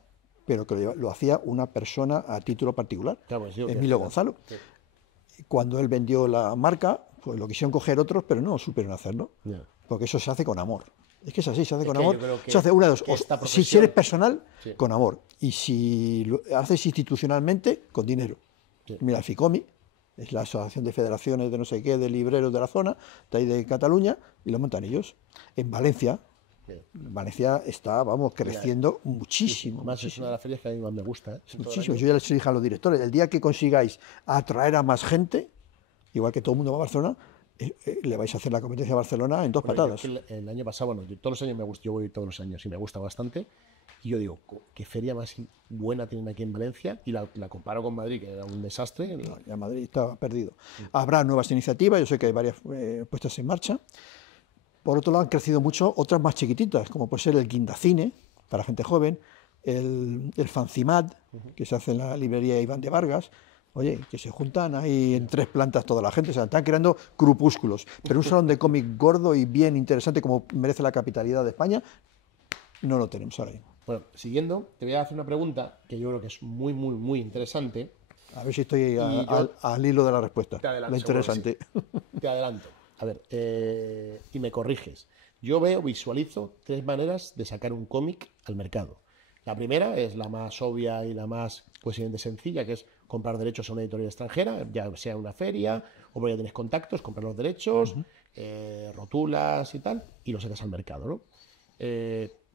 pero que lo hacía una persona a título particular, claro, pues Emilio Gonzalo. Sí. Cuando él vendió la marca, pues lo quisieron coger otros, pero no supieron hacerlo. Yeah. Porque eso se hace con amor. Es que es así, se hace con amor. Se hace una de dos. Si eres personal, sí, con amor. Y si lo haces institucionalmente, con dinero. Sí. Mira, el FICOMI es la Asociación de Federaciones de no sé qué, de libreros de la zona, de ahí de Cataluña, y lo montan ellos. En Valencia, Valencia está, vamos, creciendo muchísimo. Además, es una de las ferias que a mí más me gusta. Muchísimo. Yo ya les dije a los directores, el día que consigáis atraer a más gente, igual que todo el mundo va a Barcelona, le vais a hacer la competencia a Barcelona en dos patadas. El año pasado, bueno, todos los años me gusta, yo voy todos los años y me gusta bastante. Y yo digo, ¿qué feria más buena tienen aquí en Valencia? Y la comparo con Madrid, que era un desastre. No, ya Madrid estaba perdido. Sí. Habrá nuevas iniciativas, yo sé que hay varias puestas en marcha. Por otro lado, han crecido mucho otras más chiquititas, como puede ser el Guindacine, para gente joven, el Fancimad, que se hace en la librería Iván de Vargas. Oye, que se juntan ahí en 3 plantas toda la gente, o sea, están creando grupúsculos. Pero un salón de cómic gordo y bien interesante, como merece la capitalidad de España, no lo tenemos ahora mismo. Bueno, siguiendo, te voy a hacer una pregunta que yo creo que es muy, muy, muy interesante. A ver si estoy al hilo de la respuesta. Te adelanto, lo interesante. Sí. Te adelanto. A ver, y me corriges. Yo visualizo 3 maneras de sacar un cómic al mercado. La primera es la más obvia y la más posiblemente sencilla, que es comprar derechos a una editorial extranjera, ya sea una feria, o porque ya tienes contactos, comprar los derechos, rotulas y tal, y lo sacas al mercado, ¿no?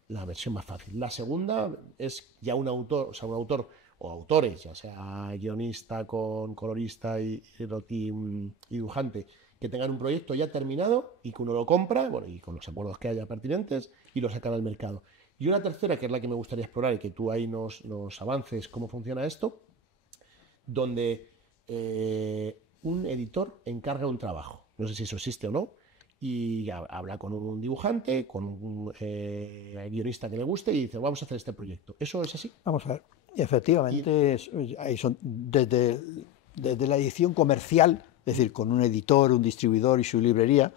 La versión más fácil. La segunda es ya un autor, o sea, un autor o autores, ya sea guionista con colorista y dibujante, que tengan un proyecto ya terminado y que uno lo compra, bueno, y con los acuerdos que haya pertinentes, y lo sacan al mercado. Y una tercera, que es la que me gustaría explorar y que tú ahí nos avances cómo funciona esto, donde un editor encarga un trabajo, no sé si eso existe o no, y habla con un dibujante, con un guionista que le guste y dice, vamos a hacer este proyecto. ¿Eso es así? Vamos a ver. Y efectivamente, ahí son desde la edición comercial Es decir, con un editor, un distribuidor y su librería,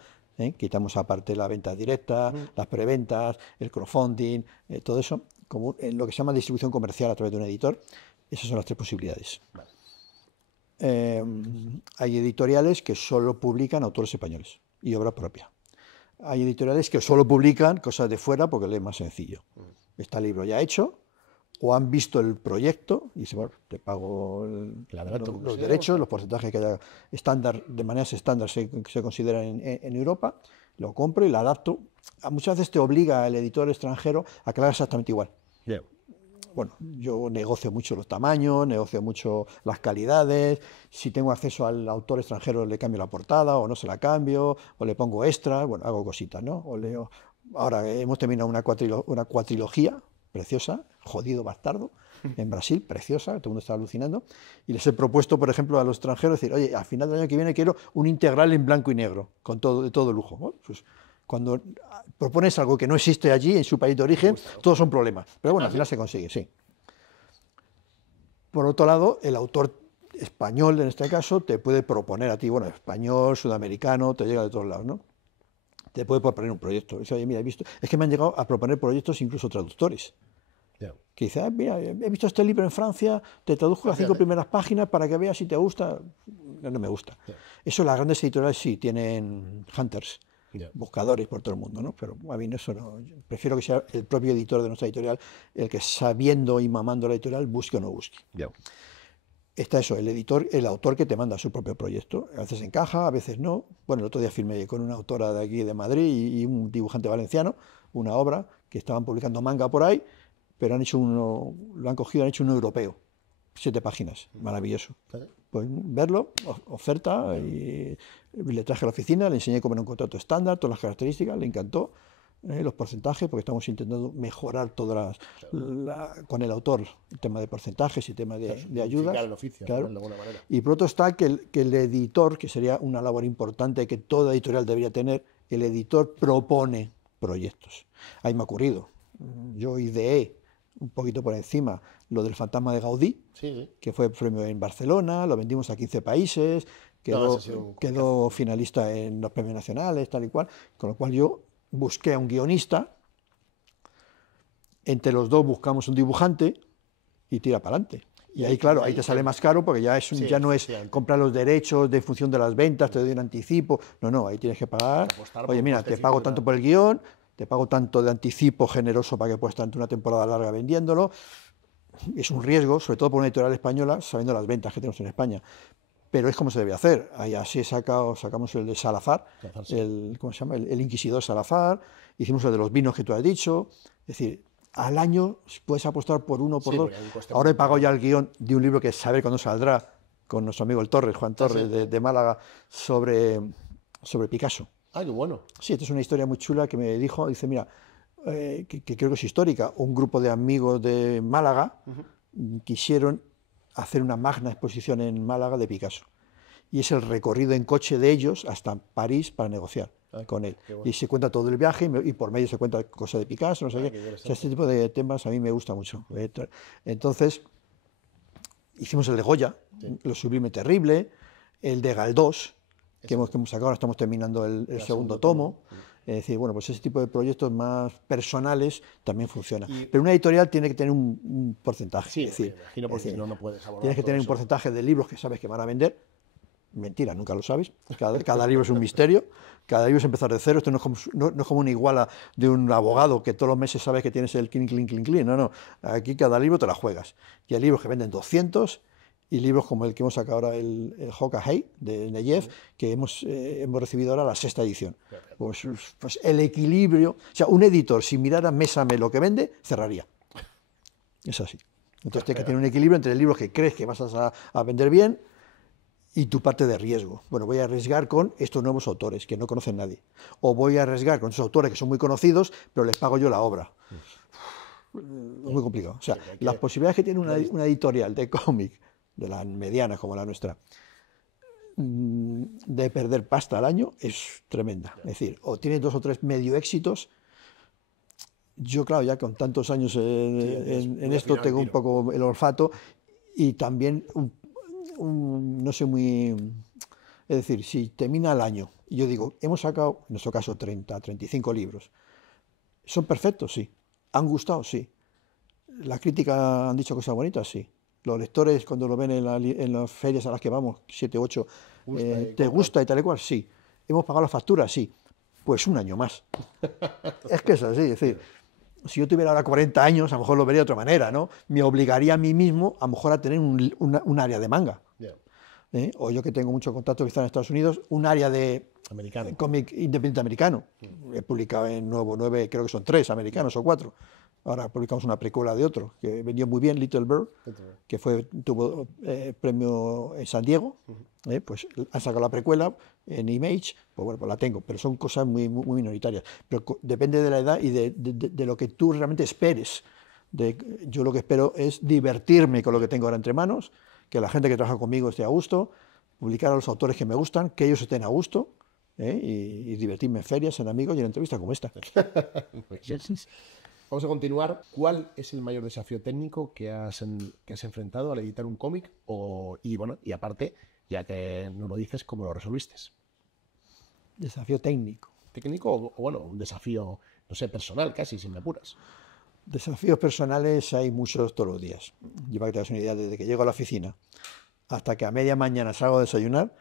quitamos aparte la venta directa, las preventas, el crowdfunding, todo eso, como en lo que se llama distribución comercial a través de un editor. Esas son las tres posibilidades. Vale. Hay editoriales que solo publican autores españoles y obra propia. Hay editoriales que solo publican cosas de fuera porque es más sencillo. Está el libro ya hecho, o han visto el proyecto y dicen, bueno, te pago los derechos, los porcentajes que haya estándar, de maneras estándar se consideran en Europa, lo compro y lo adapto. Muchas veces te obliga el editor extranjero a que lo haga exactamente igual. Yeah. Bueno, yo negocio mucho los tamaños, negocio mucho las calidades, si tengo acceso al autor extranjero le cambio la portada o no se la cambio, o le pongo extras, bueno, hago cositas, ¿no? O leo. Ahora hemos terminado una cuatrilogía preciosa, Jodido Bastardo, en Brasil, preciosa, todo el mundo está alucinando, y les he propuesto, por ejemplo, a los extranjeros, decir, oye, al final del año que viene quiero un integral en blanco y negro, con de todo lujo. Bueno, pues, cuando propones algo que no existe allí, en su país de origen, todos son problemas, pero bueno, al final se consigue, sí. Por otro lado, el autor español, en este caso, te puede proponer a ti, bueno, español, sudamericano, te llega de todos lados, ¿no? Te puede proponer un proyecto. Dice, oye, mira, es que me han llegado a proponer proyectos incluso traductores. Yeah. Que dice, mira, he visto este libro en Francia, te traduzco las 5 primeras páginas para que veas si te gusta. No me gusta. Yeah. Eso las grandes editoriales sí tienen hunters, buscadores por todo el mundo, ¿no? Pero a mí eso no. Prefiero que sea el propio editor de nuestra editorial el que, sabiendo y mamando la editorial, busque o no busque. Yeah. Está eso, el editor, el autor que te manda su propio proyecto. A veces encaja, a veces no. Bueno, el otro día firmé con una autora de aquí de Madrid y un dibujante valenciano una obra que estaban publicando manga por ahí, pero han hecho lo han cogido, han hecho un europeo. 7 páginas, maravilloso. Pues verlo, oferta, y le traje a la oficina, le enseñé cómo era un contrato estándar, todas las características, le encantó. Los porcentajes, porque estamos intentando mejorar todas con el autor, el tema de porcentajes y tema de ayudas. El oficio, claro. De alguna manera. Y por otro está que el editor, que sería una labor importante que toda editorial debería tener, el editor propone proyectos. Ahí me ha ocurrido. Yo ideé un poquito por encima lo del Fantasma de Gaudí, que fue premio en Barcelona, lo vendimos a 15 países, quedó finalista en los premios nacionales, tal y cual, con lo cual yo busqué a un guionista, entre los dos buscamos un dibujante y tira para adelante. Y ahí, claro, ahí te sale más caro porque ya, ya no es comprar los derechos de función de las ventas, te doy un anticipo. No, ahí tienes que pagar. Oye, mira, te pago tanto por el guión, te pago tanto de anticipo generoso para que puedas estar una temporada larga vendiéndolo. Es un riesgo, sobre todo por una editorial española, sabiendo las ventas que tenemos en España. Pero es como se debe hacer. Ahí así sacamos el de Salazar, ¿cómo se llama? El Inquisidor Salazar, hicimos el de los vinos que tú has dicho. Es decir, al año puedes apostar por uno o por dos. Ahora he pagado ya el guión de un libro que saber cuándo saldrá, con nuestro amigo el Torres, Juan Torres, de Málaga, sobre Picasso. Ah, qué bueno. Sí, esta es una historia muy chula que me dijo, dice, mira, que creo que es histórica. Un grupo de amigos de Málaga quisieron hacer una magna exposición en Málaga de Picasso. Y es el recorrido en coche de ellos hasta París para negociar con él. Bueno. Y se cuenta todo el viaje y por medio se cuenta cosas de Picasso, no sé qué. O sea, este tipo de temas a mí me gusta mucho. Entonces, hicimos el de Goya, Lo Sublime Terrible, el de Galdós, que hemos sacado, ahora estamos terminando el segundo tomo. Es decir, bueno, pues ese tipo de proyectos más personales también funciona. Pero una editorial tiene que tener un porcentaje. Sí, es decir, imagino, porque si no, no puedes abordar. Tienes que tener un porcentaje de libros que sabes que van a vender. Mentira, nunca lo sabes. Cada libro es un misterio. Cada libro es empezar de cero. Esto no es como una iguala de un abogado que todos los meses sabes que tienes el clink, clink, clink, clink. No. Aquí cada libro te la juegas. Y hay libros que venden 200 y libros como el que hemos sacado ahora, el Hoka Hey de Neyev, que hemos recibido ahora la 6ª edición. Pues el equilibrio. O sea, un editor, si mirara mes a mes lo que vende, cerraría. Es así. Entonces tienes que tener un equilibrio entre libros que crees que vas a vender bien y tu parte de riesgo. Bueno, voy a arriesgar con estos nuevos autores que no conocen nadie. O voy a arriesgar con esos autores que son muy conocidos, pero les pago yo la obra. Es muy complicado. O sea, las posibilidades que tiene una editorial de cómic, de la mediana como la nuestra, de perder pasta al año es tremenda. Es decir, o tienes 2 o 3 medio éxitos. Yo, claro, ya con tantos años en esto tengo un poco el olfato y también no soy muy Es decir, si termina el año y yo digo, hemos sacado, en nuestro caso, 30, 35 libros, ¿son perfectos? Sí. ¿Han gustado? Sí. ¿La crítica han dicho cosas bonitas? Sí. Los lectores, cuando lo ven en las ferias a las que vamos, 7, 8, ¿te gusta y tal y cual? Sí. ¿Hemos pagado la factura? Sí. Pues un año más. Es que es así, es decir, si yo tuviera ahora 40 años, a lo mejor lo vería de otra manera, ¿no? Me obligaría a mí mismo, a lo mejor, a tener un área de manga. O yo que tengo mucho contacto quizá en Estados Unidos, un área de cómic independiente americano. He publicado en Nuevo 9, creo que son 3 americanos o 4. Ahora publicamos una precuela de otro, que vendió muy bien, Little Bird, que tuvo premio en San Diego. Pues han sacado la precuela en Image, pues bueno, pues la tengo, pero son cosas muy minoritarias. Pero depende de la edad y de lo que tú realmente esperes. Yo lo que espero es divertirme con lo que tengo ahora entre manos, que la gente que trabaja conmigo esté a gusto, publicar a los autores que me gustan, que ellos estén a gusto, y divertirme en ferias, en amigos y en entrevistas como esta. Vamos a continuar. ¿Cuál es el mayor desafío técnico que has enfrentado al editar un cómic? Y aparte, ya que nos lo dices, ¿cómo lo resolviste? Desafío técnico. ¿Técnico o un desafío, no sé, personal casi, si me apuras? Desafíos personales hay muchos todos los días. Yo, para que te hagas una idea, desde que llego a la oficina hasta que a media mañana salgo a desayunar,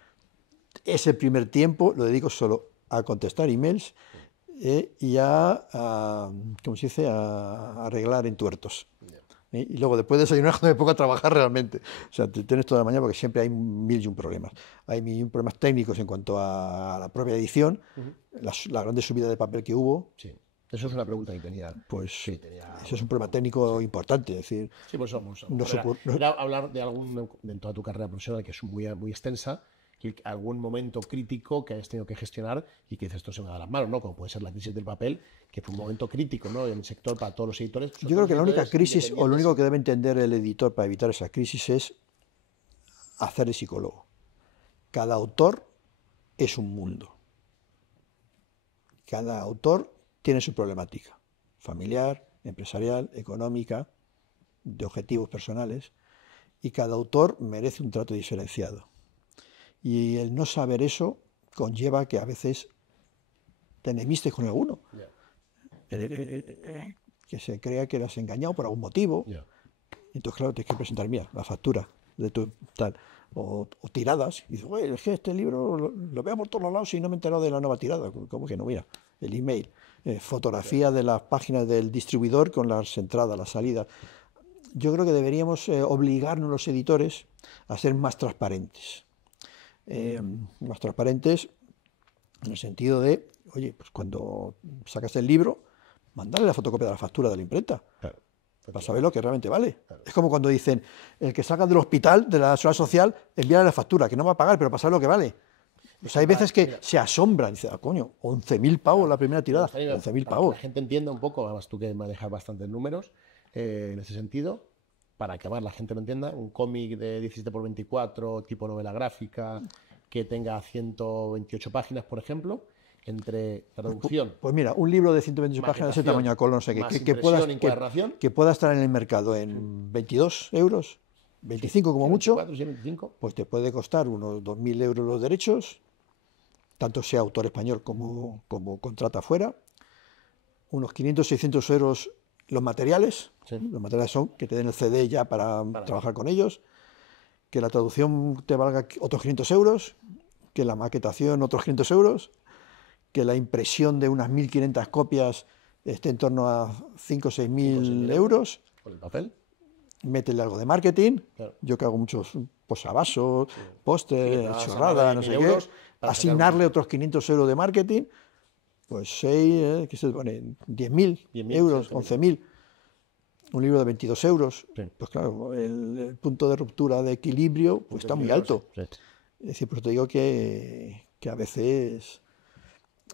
ese primer tiempo lo dedico solo a contestar emails y ¿cómo se dice?, a arreglar entuertos. Y luego, después de desayunar, cuando me pongo a trabajar realmente. O sea, te tienes toda la mañana porque siempre hay 1001 problemas. Hay 1001 problemas técnicos en cuanto a la propia edición, la grande subida de papel que hubo. Sí. Eso es una pregunta que tenía. Pues sí, eso es un problema técnico importante. Es decir, sí, pues era hablar de de toda tu carrera profesional, que es muy extensa, que algún momento crítico que hayas tenido que gestionar y que dices, esto se me da las manos, ¿no? Como puede ser la crisis del papel, que fue un momento crítico, ¿no?, en el sector para todos los editores. Yo creo que la única crisis, o lo único que debe entender el editor para evitar esa crisis, es hacer de psicólogo. Cada autor es un mundo. Cada autor tiene su problemática, familiar, empresarial, económica, de objetivos personales, y cada autor merece un trato diferenciado. Y el no saber eso conlleva que a veces te enemistes con alguno, que se crea que le has engañado por algún motivo. Entonces, claro, tienes que presentar, mira, la factura de tu tal, o tiradas, y dices, oye, es que este libro lo veo por todos lados y no me he enterado de la nueva tirada. ¿Cómo que no? Mira, el email, fotografía de las páginas del distribuidor con las entradas, las salidas. Yo creo que deberíamos obligarnos los editores a ser más transparentes. Más transparentes en el sentido de, oye, pues cuando sacas el libro, mandarle la fotocopia de la factura de la imprenta. Claro. Para saber lo que realmente vale. Claro. Es como cuando dicen, el que salga del hospital, de la seguridad social, envíale la factura, que no va a pagar, pero para saber lo que vale. Pues hay veces que se asombran y dicen, coño, 11.000 pavos la primera tirada. 11.000 pavos. Para que la gente entienda un poco, además tú que manejas bastantes números en ese sentido, para que más la gente lo entienda, un cómic de 17×24, tipo novela gráfica, que tenga 128 páginas, por ejemplo, entre traducción. Pues mira, un libro de 128 páginas de ese tamaño a color, no sé qué, que pueda estar en el mercado en 22 euros, 25 como mucho, 25. Pues te puede costar unos 2.000 euros los derechos, tanto sea autor español como contrata fuera, unos 500, 600 euros los materiales. Sí. Los materiales son que te den el CD ya para trabajar con ellos, que la traducción te valga otros 500 euros, que la maquetación otros 500 euros, que la impresión de unas 1.500 copias esté en torno a 5 o 6.000 euros. ¿Por el papel? Métele algo de marketing. Claro. Yo que hago muchos posavasos, póster, chorrada, no sé qué. Asignarle otros 500 euros de marketing. Pues 6, ¿qué se pone? 10.000 euros, 11.000. Un libro de 22 euros. Sí. Pues claro, el punto de ruptura de equilibrio pues está muy alto. Sí. Es decir, pues te digo que a veces...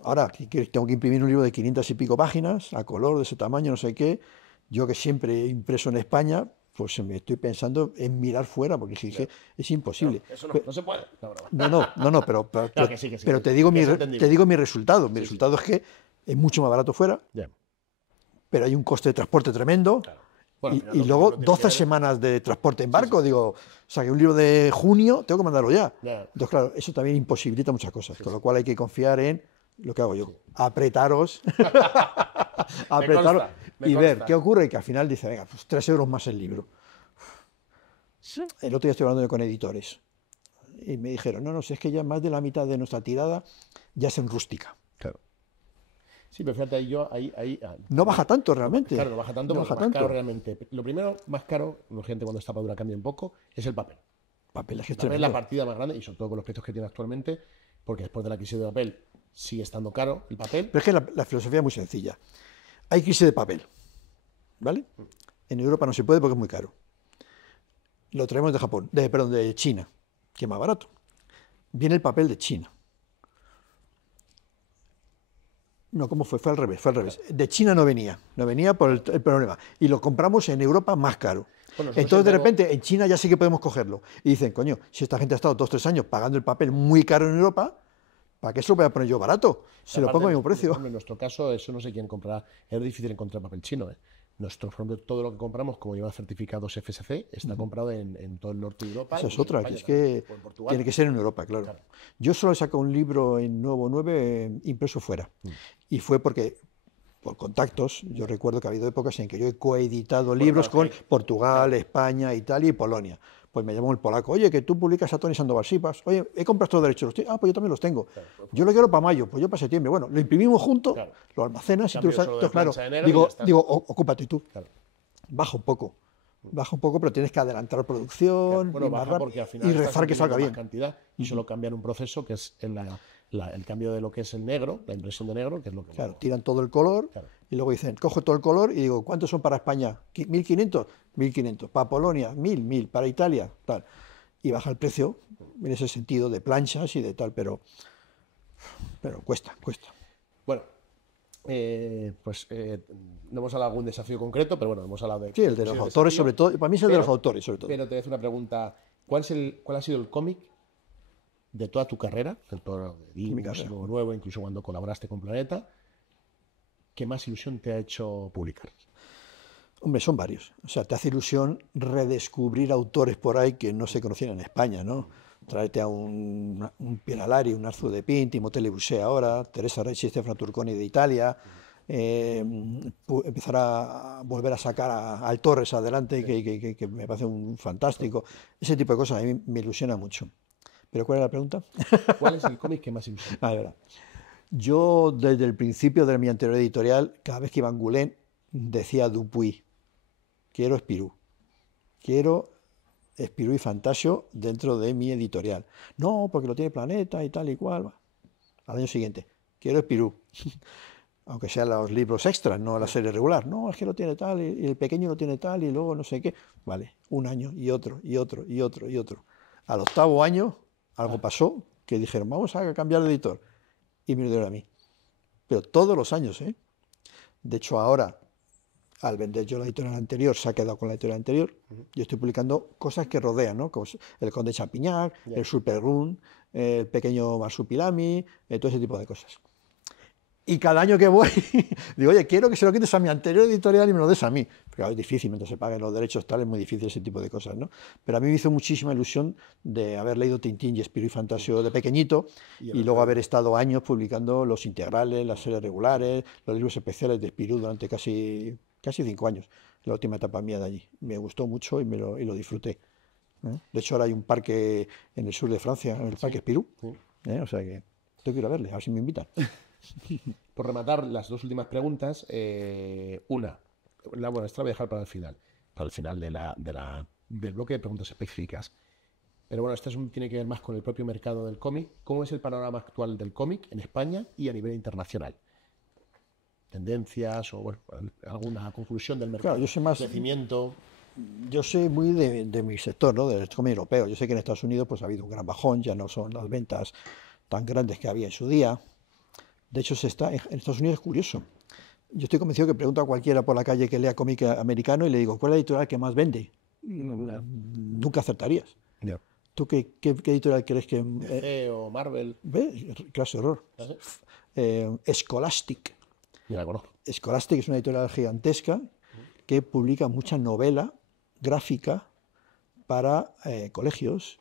Ahora, tengo que imprimir un libro de 500 y pico páginas, a color, de ese tamaño, no sé qué. Yo que siempre he impreso en España, pues me estoy pensando en mirar fuera, porque dije, es imposible. No, eso no se puede. No, pero te digo mi resultado. Mi resultado es que es mucho más barato fuera, pero hay un coste de transporte tremendo, Bueno, al Y, final y lo que luego uno tiene que 12 ver- semanas de transporte en barco. Digo, o sea, que un libro de junio tengo que mandarlo ya. Ya. Entonces, claro, eso también imposibilita muchas cosas. Con lo cual hay que confiar en lo que hago yo. Apretaros. Apretaros me y ver consta. qué ocurre. Y que al final dice, venga, pues 3 euros más el libro. El otro día estoy hablando con editores. Y me dijeron, no, si es que ya más de la mitad de nuestra tirada ya es en rústica. Claro. Sí, pero fíjate, No baja tanto realmente. claro, no baja tanto, No porque baja lo más caro tanto. realmente. Lo primero, más caro, la gente cuando esta padura cambia un poco, es el papel. Papel es que es El papel es la tremendo. partida más grande, y sobre todo con los precios que tiene actualmente, porque después de la crisis de papel sigue estando caro el papel. Pero es que la filosofía es muy sencilla. Hay crisis de papel, ¿vale? En Europa no se puede porque es muy caro. Lo traemos de Japón, perdón, de China, que es más barato. Viene el papel de China. No, ¿cómo fue? Fue al revés, fue al revés. De China no venía por el problema. Y lo compramos en Europa más caro. Bueno, nosotros Entonces, de entramos- repente, en China ya sí que podemos cogerlo. Y dicen, coño, si esta gente ha estado 2 o 3 años pagando el papel muy caro en Europa, ¿para qué se lo voy a poner yo barato? Se lo aparte, pongo al mismo por precio. ejemplo, en nuestro caso, eso no sé quién comprará. Es difícil encontrar papel chino. Nosotros, por ejemplo, todo lo que compramos, como lleva certificados FSC, está comprado en todo el norte de Europa. Esa y es en otra, que España es también, que o en Portugal. tiene que ser en Europa, claro. Claro. Yo solo he sacado un libro en Nuevo 9 impreso fuera. Y fue porque, por contactos, yo recuerdo que ha habido épocas en que yo he coeditado libros claro, con que- Portugal, España, Italia y Polonia. Pues me llamó el polaco, oye, que tú publicas a Tony Sandoval, sí, oye, he comprado estos derechos, pues yo también los tengo. Yo lo quiero para mayo, pues yo para septiembre. Bueno, lo imprimimos juntos, Claro. lo almacenas y tú Cambio lo sacas. solo de Entonces, claro, plancha de negro y ya está. digo, ocúpate tú. Claro. Baja un poco, pero tienes que adelantar producción, Bueno, ir más baja rápido porque al final y estás rezar que salga imprimiendo bien. más cantidad y solo cambian un proceso que es el cambio de lo que es el negro, la impresión de negro, que es lo que... Claro, tiran todo el color Claro. y luego dicen, cojo todo el color y digo, ¿cuántos son para España? ¿1.500? 1.500. Para Polonia, 1.000. Para Italia, tal. Y baja el precio en ese sentido de planchas y de tal, pero cuesta. Bueno, no hemos hablado de algún desafío concreto, pero bueno, hemos hablado de... Sí, el de los autores sobre todo. Para mí es el de los autores sobre todo. Pero te voy a hacer una pregunta. ¿Cuál ha sido el cómic de toda tu carrera, de todo Mi carrera. Digo, nuevo, incluso cuando colaboraste con Planeta, que más ilusión te ha hecho publicar? Hombre, son varios. O sea, te hace ilusión redescubrir autores por ahí que no se conocían en España, ¿no? Traerte a un Pieralari, un Arzu de Pin, Timothée Le Boucher ahora, Teresa Recci y Stefano Turconi de Italia, empezar a volver a sacar al Torres adelante, que me parece un fantástico. Ese tipo de cosas a mí me ilusiona mucho. ¿Pero cuál es la pregunta? ¿Cuál es el cómic que más ilusión? A ver, yo desde el principio de mi anterior editorial, cada vez que iba a Angoulême, decía Dupuy, quiero Spirou, quiero Spirou y Fantasio dentro de mi editorial. No, porque lo tiene Planeta y tal y cual. Al año siguiente, quiero Spirou, aunque sean los libros extras, no la serie regular. No, es que lo tiene tal y el pequeño lo tiene tal y luego no sé qué. Vale, un año y otro y otro y otro y otro. Al 8º año algo pasó que dijeron, vamos a cambiar de editor. Y me lo dieron a mí. Pero todos los años, ¿eh? De hecho, ahora, al vender yo la editorial anterior, se ha quedado con la editorial anterior. Yo estoy publicando cosas que rodean, ¿no? Como el Conde Champiñac, el Super Run, el pequeño Marsupilami, todo ese tipo de cosas. Y cada año que voy, digo, oye, quiero que se lo quites a mi anterior editorial y me lo des a mí. Pero claro, es difícil, mientras se paguen los derechos, tal, es muy difícil ese tipo de cosas, ¿no? Pero a mí me hizo muchísima ilusión de haber leído Tintín y Spirou y Fantasio de pequeñito y luego haber estado años publicando los integrales, las series regulares, los libros especiales de Spirou durante casi 5 años, la última etapa mía de allí. Me gustó mucho y lo disfruté. De hecho, ahora hay un parque en el sur de Francia, el Parque Spirou. O sea que tengo que ir a verle, a ver si me invitan. Por rematar las dos últimas preguntas, bueno, esta la voy a dejar para el final del bloque de preguntas específicas. Pero bueno, tiene que ver más con el propio mercado del cómic. ¿Cómo es el panorama actual del cómic en España y a nivel internacional? ¿Tendencias o bueno, alguna conclusión del mercado? Claro, yo soy más... ¿Crecimiento? Yo soy muy de mi sector, ¿no? Del cómic europeo. Yo sé que en Estados Unidos pues, ha habido un gran bajón, ya no son las ventas tan grandes que había en su día. De hecho, en Estados Unidos es curioso. Yo estoy convencido que pregunto a cualquiera por la calle que lea cómic americano y le digo, ¿cuál es la editorial que más vende? Nunca acertarías. Yeah. ¿Tú qué editorial crees que...? DC o Marvel. ¿Ves? Clase error. Scholastic. Ya la conozco. Scholastic es una editorial gigantesca que publica mucha novela gráfica para colegios,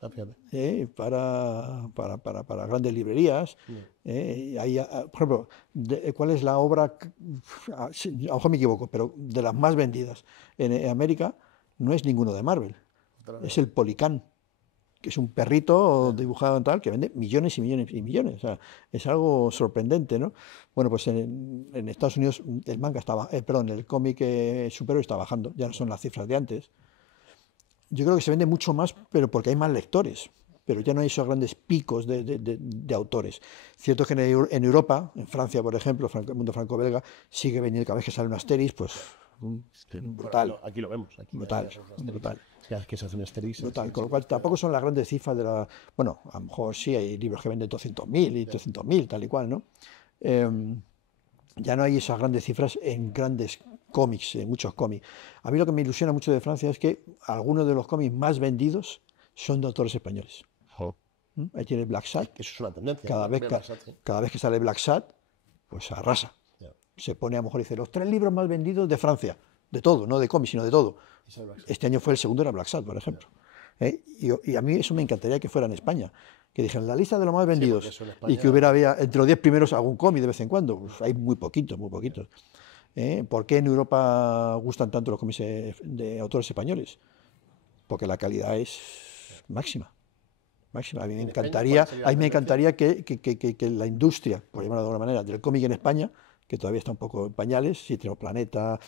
para grandes librerías. Por ejemplo, ¿cuál es la obra? A lo mejor me equivoco, pero de las más vendidas en América no es ninguno de Marvel, es el Policán, que es un perrito dibujado en tal que vende millones y millones y millones. O sea, es algo sorprendente, ¿no? Bueno, pues en Estados Unidos el manga el cómic superhéroe está bajando, ya no son las cifras de antes. Yo creo que se vende mucho más, pero porque hay más lectores, pero ya no hay esos grandes picos de autores. Cierto que en Europa, en Francia, por ejemplo, el mundo franco-belga, sigue vendiendo cada vez que sale un Asterix, pues brutal. Bueno, aquí lo vemos. Aquí brutal. Cada vez que se hace un Asterix. Brutal. Con lo cual tampoco son las grandes cifras de la... Bueno, a lo mejor sí hay libros que venden 200.000 y 300.000, tal y cual, ¿no? Ya no hay esas grandes cifras en grandes cómics, en muchos cómics. A mí lo que me ilusiona mucho de Francia es que algunos de los cómics más vendidos son de autores españoles. Ahí tiene Black Sad. Eso es una tendencia. Cada vez que sale Black Sad, pues arrasa. Se pone a lo mejor y dice, los 3 libros más vendidos de Francia. De todo, no de cómics, sino de todo. Este año fue el segundo, era Black Sad, por ejemplo. Y a mí eso me encantaría que fuera en España. Que dijeran la lista de los más vendidos. España... Y que había entre los 10 primeros algún cómic de vez en cuando. Pues hay muy poquitos, muy poquitos. ¿Por qué en Europa gustan tanto los cómics de autores españoles? Porque la calidad es máxima. A mí me encantaría que la industria, por llamarlo de alguna manera, del cómic en España, que todavía está un poco en pañales, sí tenemos Planeta,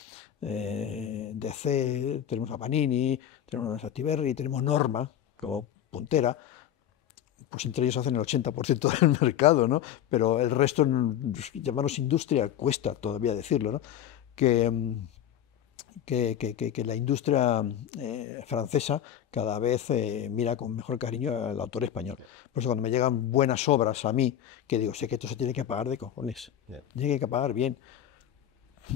DC, tenemos a Panini, tenemos a Tiberri, tenemos Norma como puntera, pues entre ellos hacen el 80% del mercado, ¿no? Pero el resto, llamarnos industria, cuesta todavía decirlo, ¿no? Que la industria francesa cada vez mira con mejor cariño al autor español. Por eso cuando me llegan buenas obras a mí, que digo, sé que esto se tiene que pagar de cojones, tiene que pagar bien.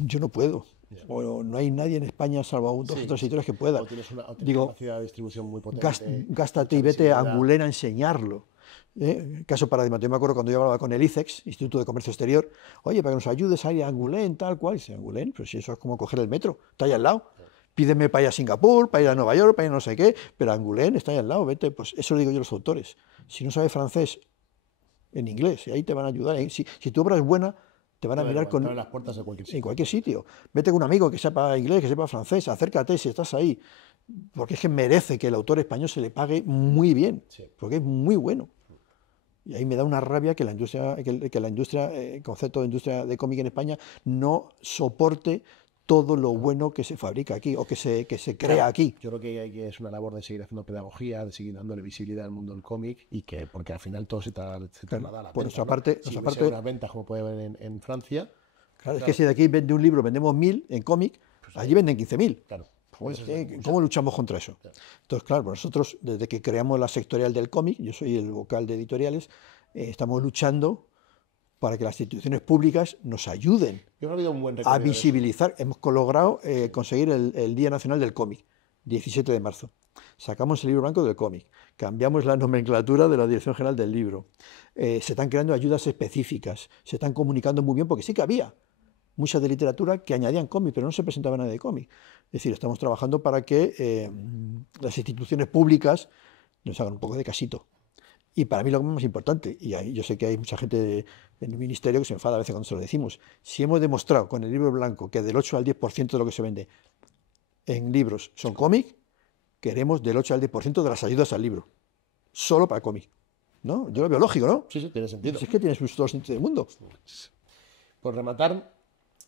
Yo no puedo. O no hay nadie en España, salvo dos o tres editores que puedan. O tienes una capacidad de distribución muy potente. Gástate y vete a Angoulême a enseñarlo. Caso paradigmático. Yo me acuerdo cuando yo hablaba con el ICEX, Instituto de Comercio Exterior, oye, para que nos ayudes a ir a Angoulême, tal cual. Y dice, Angoulême, pero si eso es como coger el metro, está ahí al lado. Pídeme para ir a Singapur, para ir a Nueva York, para ir a no sé qué, pero Angoulême está ahí al lado, vete. Pues eso lo digo yo a los autores. Si no sabes francés, en inglés, y ahí te van a ayudar. Si tu obra es buena, te van a mirar con las puertas de cualquier sitio. En cualquier sitio. Vete con un amigo que sepa inglés, que sepa francés, acércate si estás ahí. Porque es que merece que el autor español se le pague muy bien, porque es muy bueno. Y ahí me da una rabia que la industria, el concepto de industria de cómic en España no soporte todo lo bueno que se fabrica aquí o que se crea aquí. Yo creo que es una labor de seguir haciendo pedagogía, de seguir dándole visibilidad al mundo del cómic y que, porque al final todo se traslada a la por venta, nuestra parte, si hubiese unas ventas como puede haber en Francia. Claro, es que si de aquí vende un libro, vendemos 1.000 en cómic, pues allí venden 15.000. Claro. Pues, ¿cómo luchamos contra eso? Claro. Entonces, claro, nosotros, desde que creamos la sectorial del cómic, yo soy el vocal de editoriales, estamos luchando para que las instituciones públicas nos ayuden a visibilizar. Hemos logrado conseguir el Día Nacional del Cómic, 17 de marzo. Sacamos el libro blanco del cómic, cambiamos la nomenclatura de la Dirección General del Libro. Se están creando ayudas específicas, se están comunicando muy bien, porque sí que había muchas de literatura que añadían cómic, pero no se presentaba nada de cómic. Es decir, estamos trabajando para que las instituciones públicas nos hagan un poco de casito. Y para mí lo más importante, y ahí yo sé que hay mucha gente en el ministerio que se enfada a veces cuando se lo decimos, si hemos demostrado con el libro blanco que del 8 al 10% de lo que se vende en libros son cómic, queremos del 8 al 10% de las ayudas al libro, solo para cómic. ¿No? Yo lo veo lógico, ¿no? Sí, tiene sentido. Es que tienes todo el sentido del mundo. Por rematar,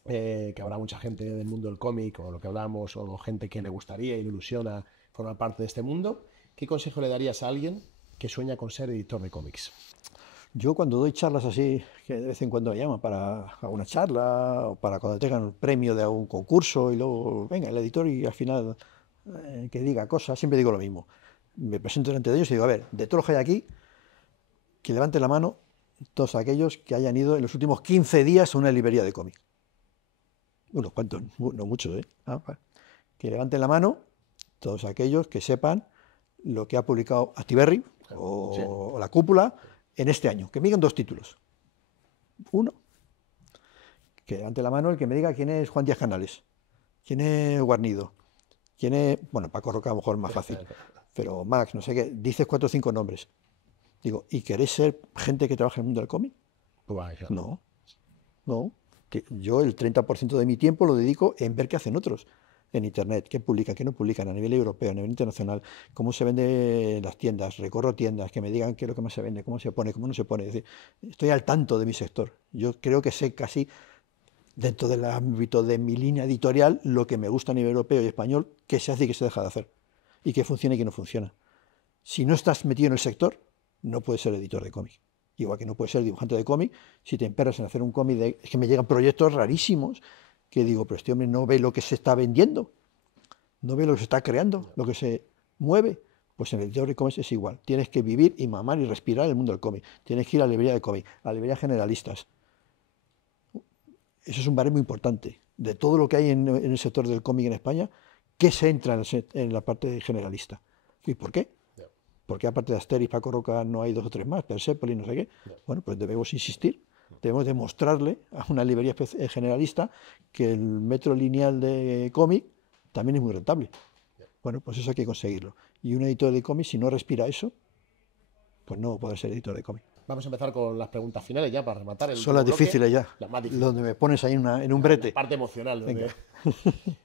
que habrá mucha gente del mundo del cómic, o lo que hablamos, o gente que le gustaría y le ilusiona formar parte de este mundo, ¿qué consejo le darías a alguien que sueña con ser editor de cómics? Yo cuando doy charlas así, que de vez en cuando me llaman para alguna charla o para cuando tengan un premio de algún concurso y luego venga el editor y al final que diga cosas, siempre digo lo mismo. Me presento delante de ellos y digo, a ver, de todos los que hay aquí, que levanten la mano todos aquellos que hayan ido en los últimos 15 días a una librería de cómic. Unos cuantos, no muchos, ¿eh? Que levanten la mano todos aquellos que sepan lo que ha publicado Astiberri o La Cúpula en este año. Que me digan 2 títulos. Uno, que levante la mano el que me diga quién es Juan Díaz Canales. ¿Quién es Guarnido? ¿Quién es...? Bueno, Paco Roca a lo mejor es más fácil, pero Max, no sé qué, dices 4 o 5 nombres. Digo, ¿y queréis ser gente que trabaja en el mundo del cómic? No, no. Que yo el 30% de mi tiempo lo dedico en ver qué hacen otros en Internet, qué publican, qué no publican a nivel europeo, a nivel internacional, cómo se vende en las tiendas, recorro tiendas, que me digan qué es lo que más se vende, cómo se pone, cómo no se pone. Es decir, estoy al tanto de mi sector. Yo creo que sé casi, dentro del ámbito de mi línea editorial, lo que me gusta a nivel europeo y español, qué se hace y qué se deja de hacer, y qué funciona y qué no funciona. Si no estás metido en el sector, no puedes ser editor de cómic. Igual que no puedes ser dibujante de cómic, si te emperras en hacer un cómic, es que me llegan proyectos rarísimos que digo, pero este hombre no ve lo que se está vendiendo, no ve lo que se está creando, lo que se mueve. Pues en el editor de cómics es igual. Tienes que vivir y mamar y respirar el mundo del cómic. Tienes que ir a la librería de cómic, a la librería generalistas. Eso es un baremo importante. De todo lo que hay en el sector del cómic en España, ¿qué se entra en la parte generalista? ¿Y por qué? Porque aparte de Asterix, Paco Roca, no hay 2 o 3 más, Persepolis, no sé qué. Bueno, pues debemos insistir, debemos demostrarle a una librería generalista que el metro lineal de cómic también es muy rentable. Bueno, pues eso hay que conseguirlo. Y un editor de cómic, si no respira eso, pues no puede ser editor de cómic. Vamos a empezar con las preguntas finales ya para rematar el Son las bloque. difíciles ya, Las más difíciles. donde me pones ahí en un brete. La parte emocional.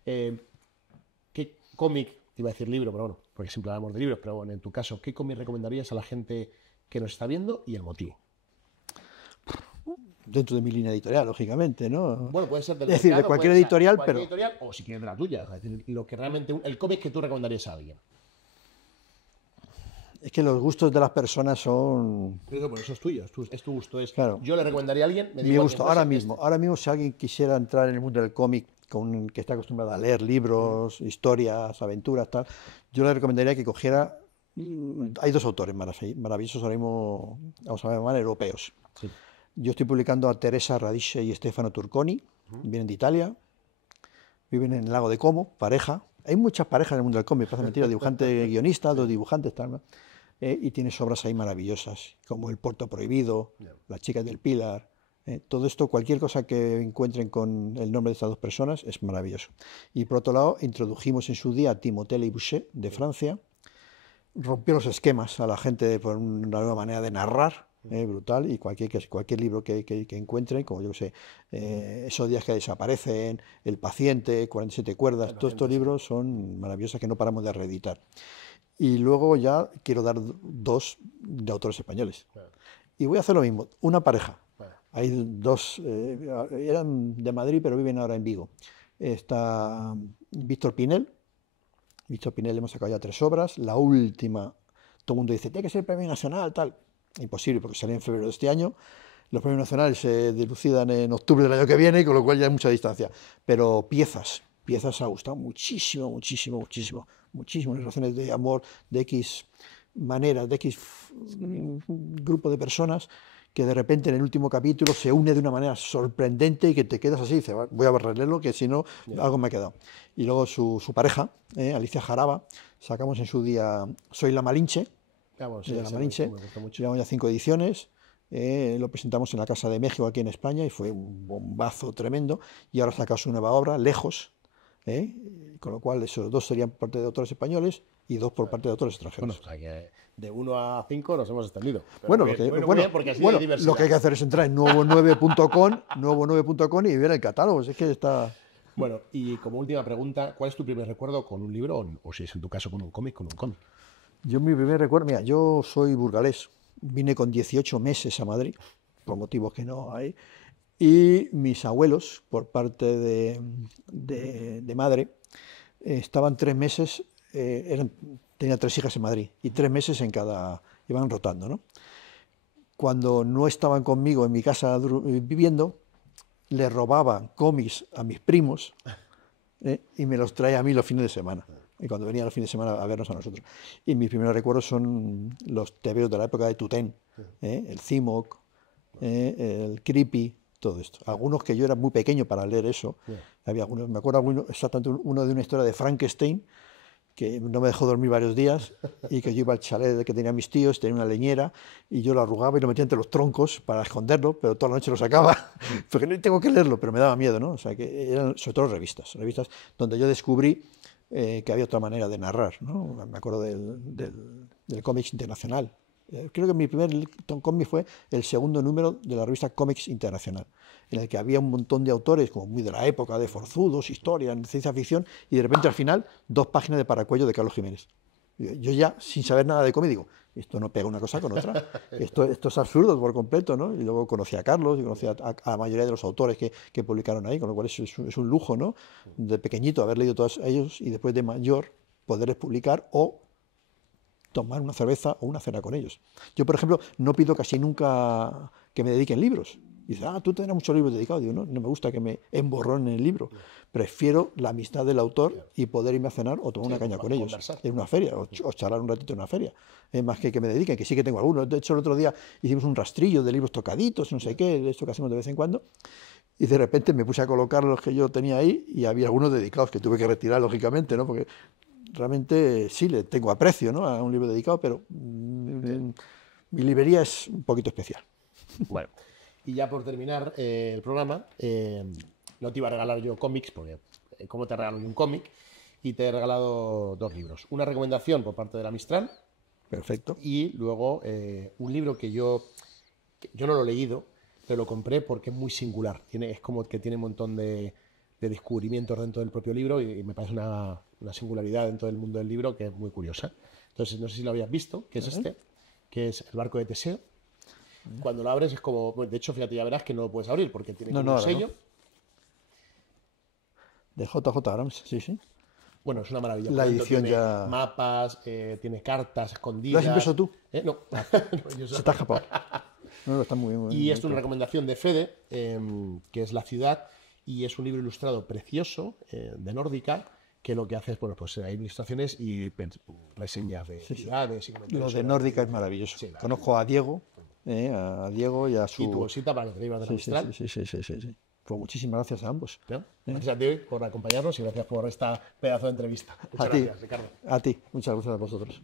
¿Qué cómic, te iba a decir libro, pero bueno, porque siempre hablamos de libros, pero bueno, en tu caso, ¿qué cómic recomendarías a la gente que nos está viendo y el motivo? Dentro de mi línea editorial, lógicamente, ¿no? Bueno, puede ser del es decir, de mercado, cualquier puede ser editorial, cualquier pero... editorial, o si quieres de la tuya, es decir, lo que realmente, el cómic que tú recomendarías a alguien. Es que los gustos de las personas son... Pero bueno, eso es tuyo, es tu gusto. Claro. Yo le recomendaría a alguien... Mi gusto, ahora mismo, si alguien quisiera entrar en el mundo del cómic, que está acostumbrado a leer libros, historias, aventuras, tal, yo le recomendaría que cogiera... Hay 2 autores maravillosos ahora mismo, vamos a llamar europeos. Sí. Yo estoy publicando a Teresa Radice y Stefano Turconi, vienen de Italia, viven en el lago de Como, pareja. Hay muchas parejas en el mundo del cómic, parece mentira, dibujante guionista, 2 dibujantes, tal, ¿no? Y tienes obras ahí maravillosas, como El Puerto Prohibido, Las Chicas del Pilar. Todo esto, cualquier cosa que encuentren con el nombre de estas 2 personas es maravilloso. Y por otro lado, introdujimos en su día a Timothée Le Boucher, de Francia. Rompió los esquemas a la gente por una nueva manera de narrar, brutal, y cualquier libro que encuentren, como yo sé, Esos días que desaparecen, El paciente, 47 cuerdas, todos estos libros son maravillosos que no paramos de reeditar. Y luego ya quiero dar 2 de autores españoles. Y voy a hacer lo mismo, una pareja. Hay 2, eran de Madrid, pero viven ahora en Vigo. Está Víctor Pinel. Víctor Pinel hemos sacado ya 3 obras. La última, todo el mundo dice, tiene que ser premio nacional, tal. Imposible, porque sale en febrero de este año. Los premios nacionales se dilucidan en octubre del año que viene, con lo cual ya hay mucha distancia. Pero piezas ha gustado muchísimo, muchísimo, muchísimo. Muchísimas relaciones de amor, de X maneras, de X grupo de personas, que de repente en el último capítulo se une de una manera sorprendente y que te quedas así y dices, voy a releerlo, que si no, algo me ha quedado. Y luego su pareja, Alicia Jaraba, sacamos en su día Soy la Malinche, de la Malinche, llevamos ya 5 ediciones, lo presentamos en la Casa de México aquí en España y fue un bombazo tremendo, y ahora sacamos una nueva obra, Lejos, con lo cual esos 2 serían por parte de autores españoles y 2 por parte de autores extranjeros. Bueno, o sea que de 1 a 5 nos hemos extendido. Bueno, lo que hay que hacer es entrar en nuevo9.com y ver el catálogo. Es que está... Bueno, y como última pregunta, ¿cuál es tu primer recuerdo con un libro o si es en tu caso con un cómic, Yo mi primer recuerdo, mira, yo soy burgalés, vine con 18 meses a Madrid, por motivos que no hay. Y mis abuelos, por parte de madre, estaban 3 meses, tenía 3 hijas en Madrid, y 3 meses en cada, iban rotando, ¿no? Cuando no estaban conmigo en mi casa viviendo, le robaban cómics a mis primos, y me los traía a mí los fines de semana. Y cuando venían los fines de semana a vernos a nosotros. Y mis primeros recuerdos son los tebeos de la época de Tutén, el Cimoc, el Creepy, todo esto. Algunos que yo era muy pequeño para leer eso. Había algunos, me acuerdo exactamente uno de una historia de Frankenstein, que no me dejó dormir varios días y que yo iba al chalet que tenían mis tíos, tenía una leñera y yo lo arrugaba y lo metía entre los troncos para esconderlo, pero toda la noche lo sacaba, porque no tengo que leerlo, pero me daba miedo, ¿no? O sea, que eran sobre todo revistas donde yo descubrí que había otra manera de narrar, ¿no? Me acuerdo del Cómics Internacional. Creo que mi primer cómic fue el segundo número de la revista Cómics Internacional, en el que había un montón de autores, como muy de la época, de forzudos, historia, ciencia ficción, y de repente al final 2 páginas de Paracuello de Carlos Jiménez. Yo ya, sin saber nada de cómic, digo, esto no pega una cosa con otra, esto es absurdo por completo, ¿no? Y luego conocí a Carlos y conocí a la mayoría de los autores que publicaron ahí, con lo cual es un lujo, ¿no? De pequeñito haber leído todos ellos y después de mayor poderles publicar o tomar una cerveza o una cena con ellos. Yo, por ejemplo, no pido casi nunca que me dediquen libros. Y dice, tú tendrás muchos libros dedicados. Digo, no me gusta que me emborronen el libro. Prefiero la amistad del autor y poder irme a cenar o tomar una caña con ellos en una feria o charlar un ratito en una feria. Más que me dediquen, que sí que tengo algunos. De hecho, el otro día hicimos un rastrillo de libros tocaditos, no sé qué, esto que hacemos de vez en cuando. Y de repente me puse a colocar los que yo tenía ahí y había algunos dedicados que tuve que retirar, lógicamente, ¿no? Porque realmente sí le tengo aprecio, ¿no?, a un libro dedicado, pero mi librería es un poquito especial. Bueno, y ya por terminar el programa, no te iba a regalar yo cómics, porque ¿cómo te regalo yo un cómic? Y te he regalado 2 libros. Una recomendación por parte de la Mistral. Perfecto. Y luego un libro que yo no lo he leído, pero lo compré porque es muy singular. Es como que tiene un montón de descubrimientos dentro del propio libro y me parece una singularidad dentro del mundo del libro que es muy curiosa. Entonces, no sé si lo habías visto, que es este, que es El barco de Teseo. Cuando lo abres es como... De hecho, fíjate, ya verás que no lo puedes abrir porque tiene como un sello. No. De JJ Abrams, sí. Bueno, es una maravilla. La edición tiene ya... mapas, tiene cartas escondidas... ¿Lo has impreso tú? No. Se está escapado. No, está muy bien. Y es una recomendación de Fede, que es La ciudad, y es un libro ilustrado precioso, de Nórdica, que lo que hace es, bueno, pues hay ilustraciones y reseñas de ciudades. Lo de Nórdica es maravilloso. Sí, conozco a Diego y a su... Y tu bolsita para que te llevas de la Mistral. Sí. Pues muchísimas gracias a ambos. ¿No? Gracias a ti por acompañarnos y gracias por esta pedazo de entrevista. Muchas gracias, Ricardo. A ti, muchas gracias a vosotros.